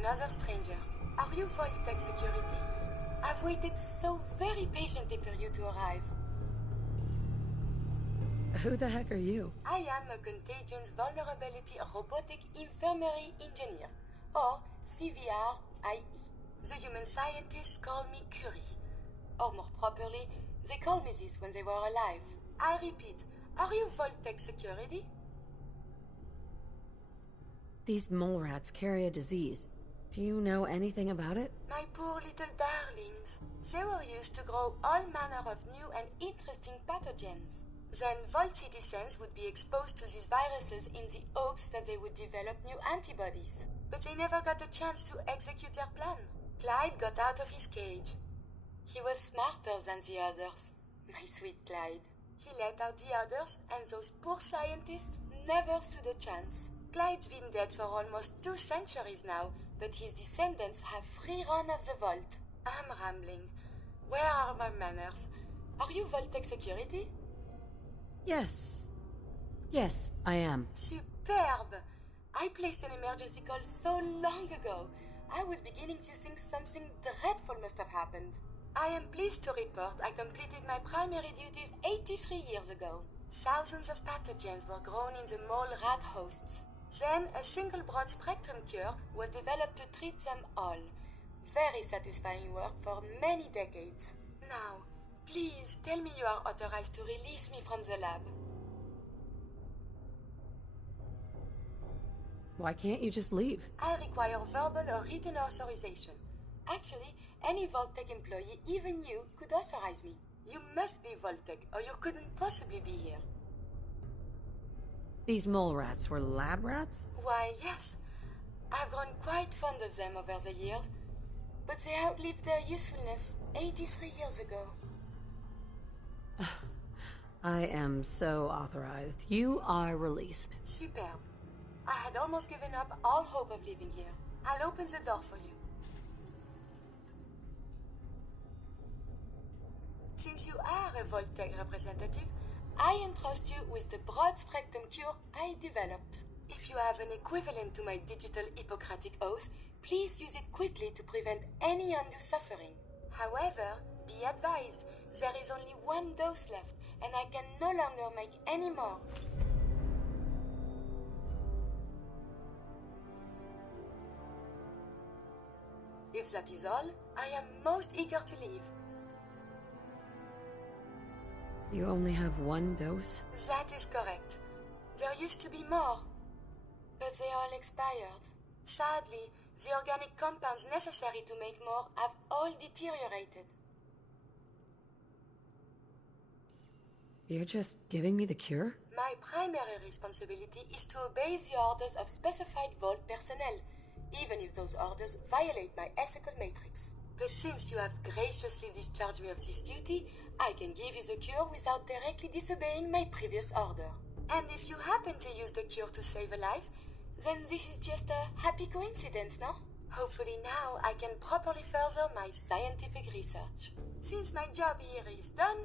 another stranger. Are you Vault-Tec security? I've waited so very patiently for you to arrive. Who the heck are you? I am a Contagions Vulnerability Robotic Infirmary Engineer, or CVR-IE. The human scientists call me Curie. Or more properly, they called me this when they were alive. I repeat, are you Vault-Tec security? These mole rats carry a disease. Do you know anything about it? My poor little darlings. They were used to grow all manner of new and interesting pathogens. Then Vault citizens would be exposed to these viruses in the hopes that they would develop new antibodies. But they never got a chance to execute their plan. Clyde got out of his cage. He was smarter than the others. My sweet Clyde. He let out the others, and those poor scientists never stood a chance. Clyde's been dead for almost 2 centuries now, but his descendants have free run of the vault. I'm rambling. Where are my manners? Are you Vault-Tec security? Yes. Yes, I am. Superb! I placed an emergency call so long ago. I was beginning to think something dreadful must have happened. I am pleased to report I completed my primary duties 83 years ago. Thousands of pathogens were grown in the mole rat hosts. Then a single broad-spectrum cure was developed to treat them all. Very satisfying work for many decades. Now, please tell me you are authorized to release me from the lab. Why can't you just leave? I require verbal or written authorization. Actually, any Vault-Tec employee, even you, could authorize me. You must be Vault-Tec, or you couldn't possibly be here. These mole rats were lab rats? Why, yes. I've grown quite fond of them over the years, but they outlived their usefulness 83 years ago. I am so authorized. You are released. Superb. I had almost given up all hope of leaving here. I'll open the door for you. Since you are a Vault-Tec representative, I entrust you with the broad-spectrum cure I developed. If you have an equivalent to my digital Hippocratic oath, please use it quickly to prevent any undue suffering. However, be advised, there is only 1 dose left, and I can no longer make any more. If that is all, I am most eager to leave. You only have 1 dose? That is correct. There used to be more, but they all expired. Sadly, the organic compounds necessary to make more have all deteriorated. You're just giving me the cure? My primary responsibility is to obey the orders of specified Vault personnel, even if those orders violate my ethical matrix. But since you have graciously discharged me of this duty, I can give you the cure without directly disobeying my previous order. And if you happen to use the cure to save a life, then this is just a happy coincidence, no? Hopefully now I can properly further my scientific research. Since my job here is done,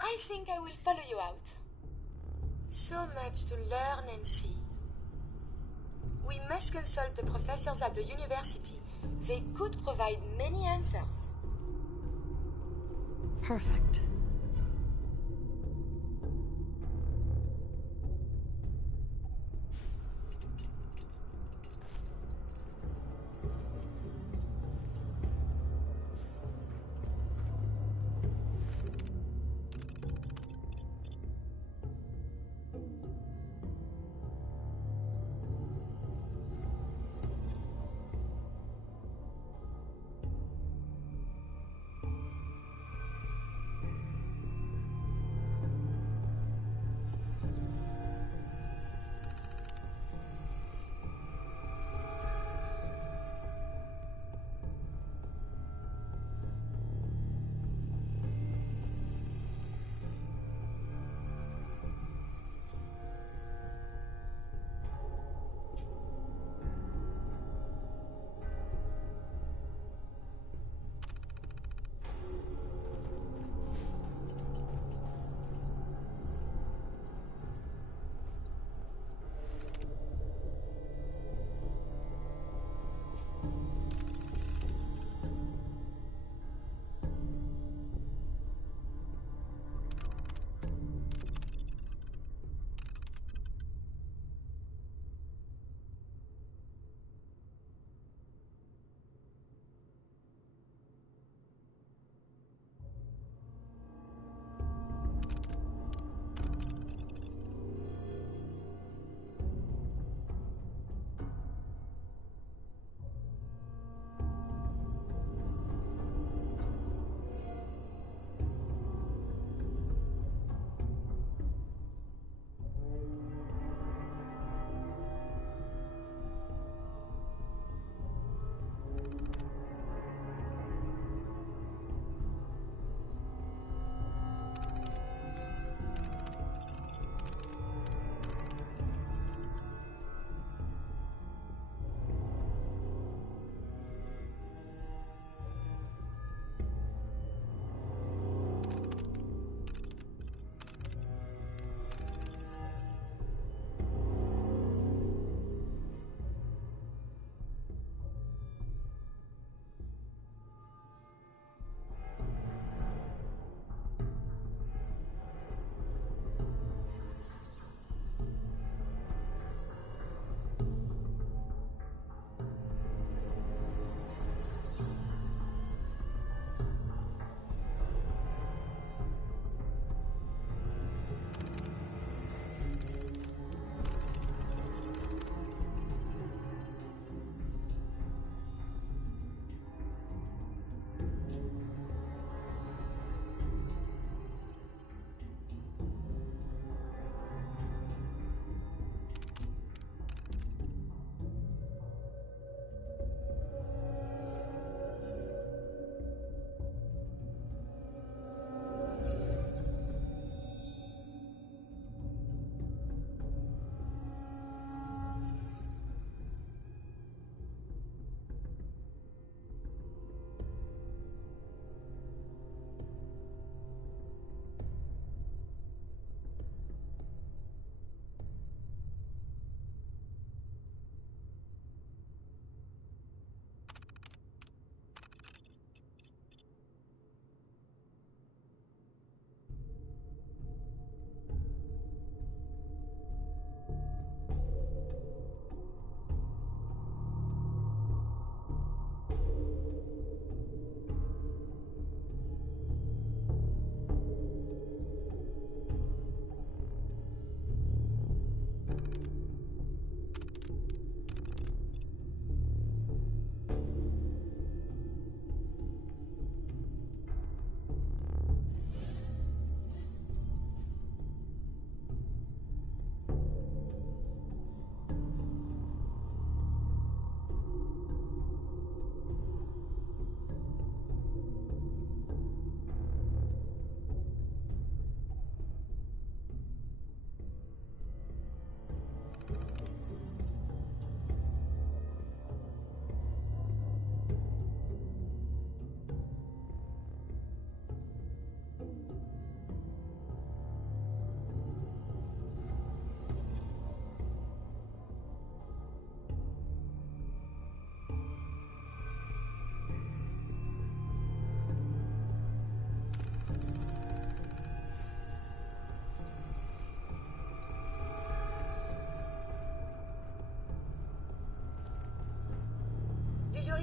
I think I will follow you out. So much to learn and see. We must consult the professors at the university. They could provide many answers. Perfect.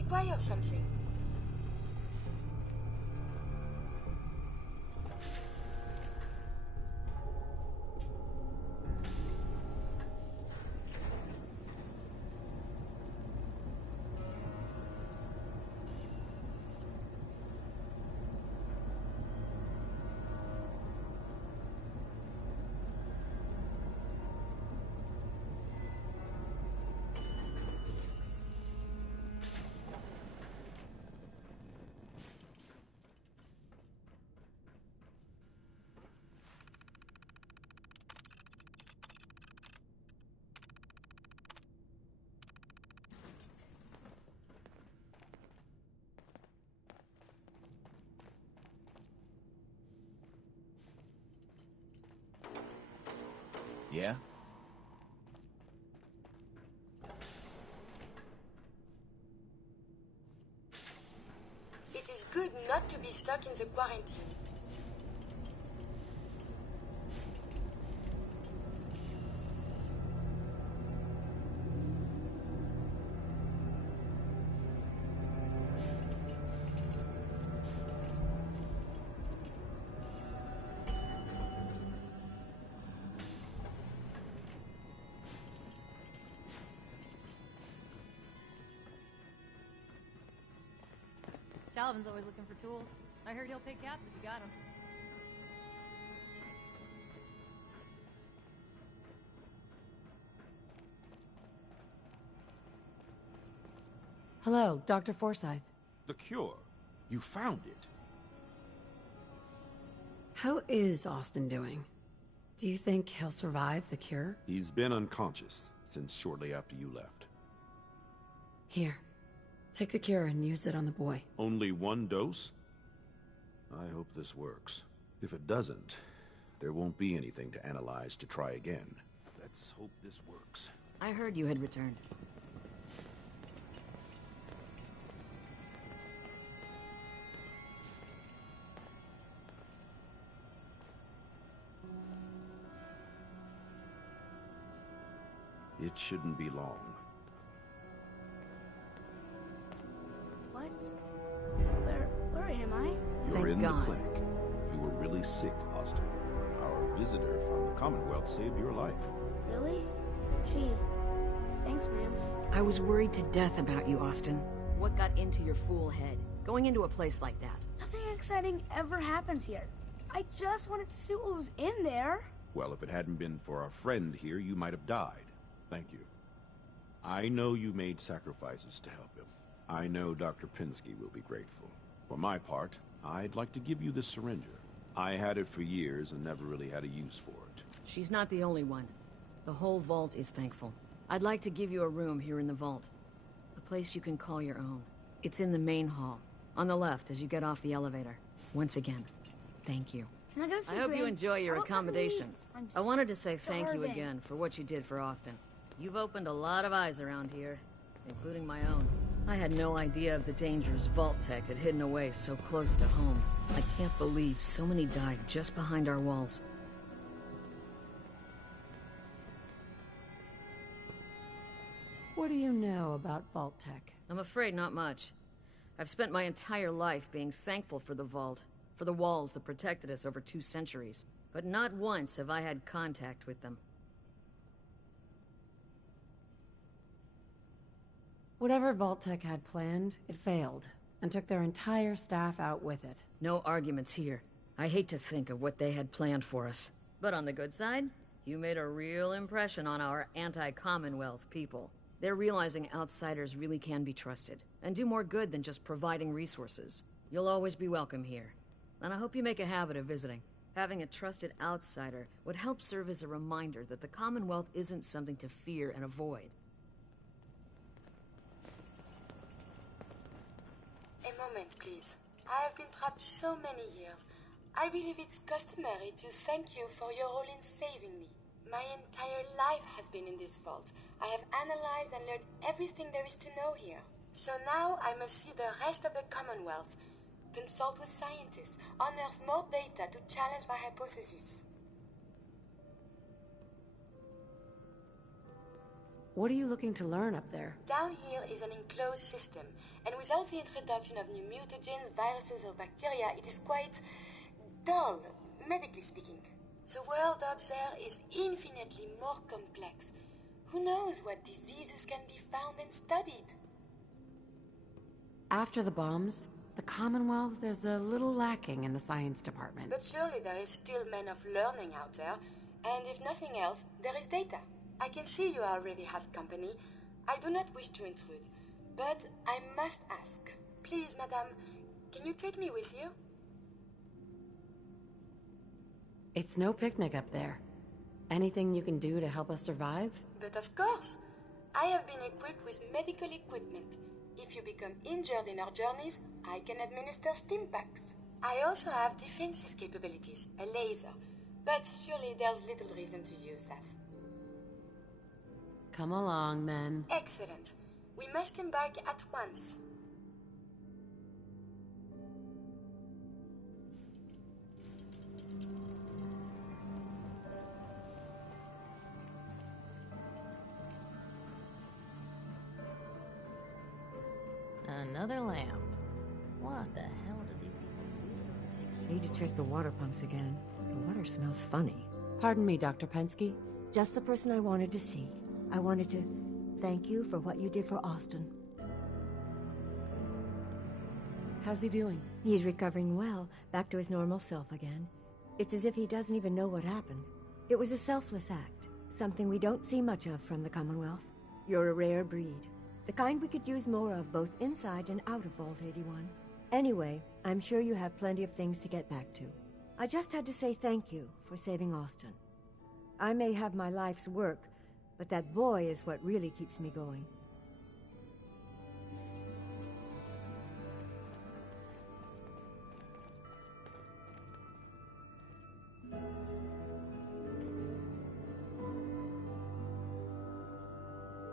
require something. Yeah? It is good not to be stuck in the quarantine. Calvin's always looking for tools. I heard he'll pay caps if you got them. Hello, Dr. Forsyth. The cure. You found it. How is Austin doing? Do you think he'll survive the cure? He's been unconscious since shortly after you left. Here. Take the cure and use it on the boy. Only one dose? I hope this works. If it doesn't, there won't be anything to analyze to try again. Let's hope this works. I heard you had returned. It shouldn't be long. What? Where am I? You're in the clinic. You were really sick, Austin. Our visitor from the Commonwealth saved your life. Really? Gee, thanks, ma'am. I was worried to death about you, Austin. What got into your fool head? Going into a place like that? Nothing exciting ever happens here. I just wanted to see what was in there. Well, if it hadn't been for our friend here, you might have died. Thank you. I know you made sacrifices to help him. I know Dr. Pinsky will be grateful. For my part, I'd like to give you this syringer. I had it for years and never really had a use for it. She's not the only one. The whole vault is thankful. I'd like to give you a room here in the vault. A place you can call your own. It's in the main hall. On the left as you get off the elevator. Once again, thank you. Can I go see I hope you Gran? enjoy your I want something to eat. accommodations. I'm I wanted to say thank you starving. again for what you did for Austin. You've opened a lot of eyes around here, including my own. I had no idea of the dangers Vault Tech had hidden away so close to home. I can't believe so many died just behind our walls. What do you know about Vault Tech? I'm afraid not much. I've spent my entire life being thankful for the Vault, for the walls that protected us over 2 centuries. But not once have I had contact with them. Whatever Vault Tech had planned, it failed, and took their entire staff out with it. No arguments here. I hate to think of what they had planned for us. But on the good side, you made a real impression on our anti-Commonwealth people. They're realizing outsiders really can be trusted, and do more good than just providing resources. You'll always be welcome here, and I hope you make a habit of visiting. Having a trusted outsider would help serve as a reminder that the Commonwealth isn't something to fear and avoid. A moment, please. I have been trapped so many years. I believe it's customary to thank you for your role in saving me. My entire life has been in this vault. I have analyzed and learned everything there is to know here. So now I must see the rest of the Commonwealth, consult with scientists, unearth more data to challenge my hypothesis. What are you looking to learn up there? Down here is an enclosed system, and without the introduction of new mutagens, viruses, or bacteria, it is quite dull, medically speaking. The world up there is infinitely more complex. Who knows what diseases can be found and studied? After the bombs, the Commonwealth is a little lacking in the science department. But surely there is still men of learning out there, and if nothing else, there is data. I can see you already have company. I do not wish to intrude, but I must ask. Please, madame, can you take me with you? It's no picnic up there. Anything you can do to help us survive? But of course. I have been equipped with medical equipment. If you become injured in our journeys, I can administer stim packs. I also have defensive capabilities, a laser. But surely there's little reason to use that. Come along, then. Excellent. We must embark at once. Another lamp. What the hell did these people do? Need to check the water pumps again. The water smells funny. Pardon me, Dr. Pensky. Just the person I wanted to see. I wanted to thank you for what you did for Austin. How's he doing? He's recovering well, back to his normal self again. It's as if he doesn't even know what happened. It was a selfless act, something we don't see much of from the Commonwealth. You're a rare breed. The kind we could use more of both inside and out of Vault 81. Anyway, I'm sure you have plenty of things to get back to. I just had to say thank you for saving Austin. I may have my life's work, but that boy is what really keeps me going.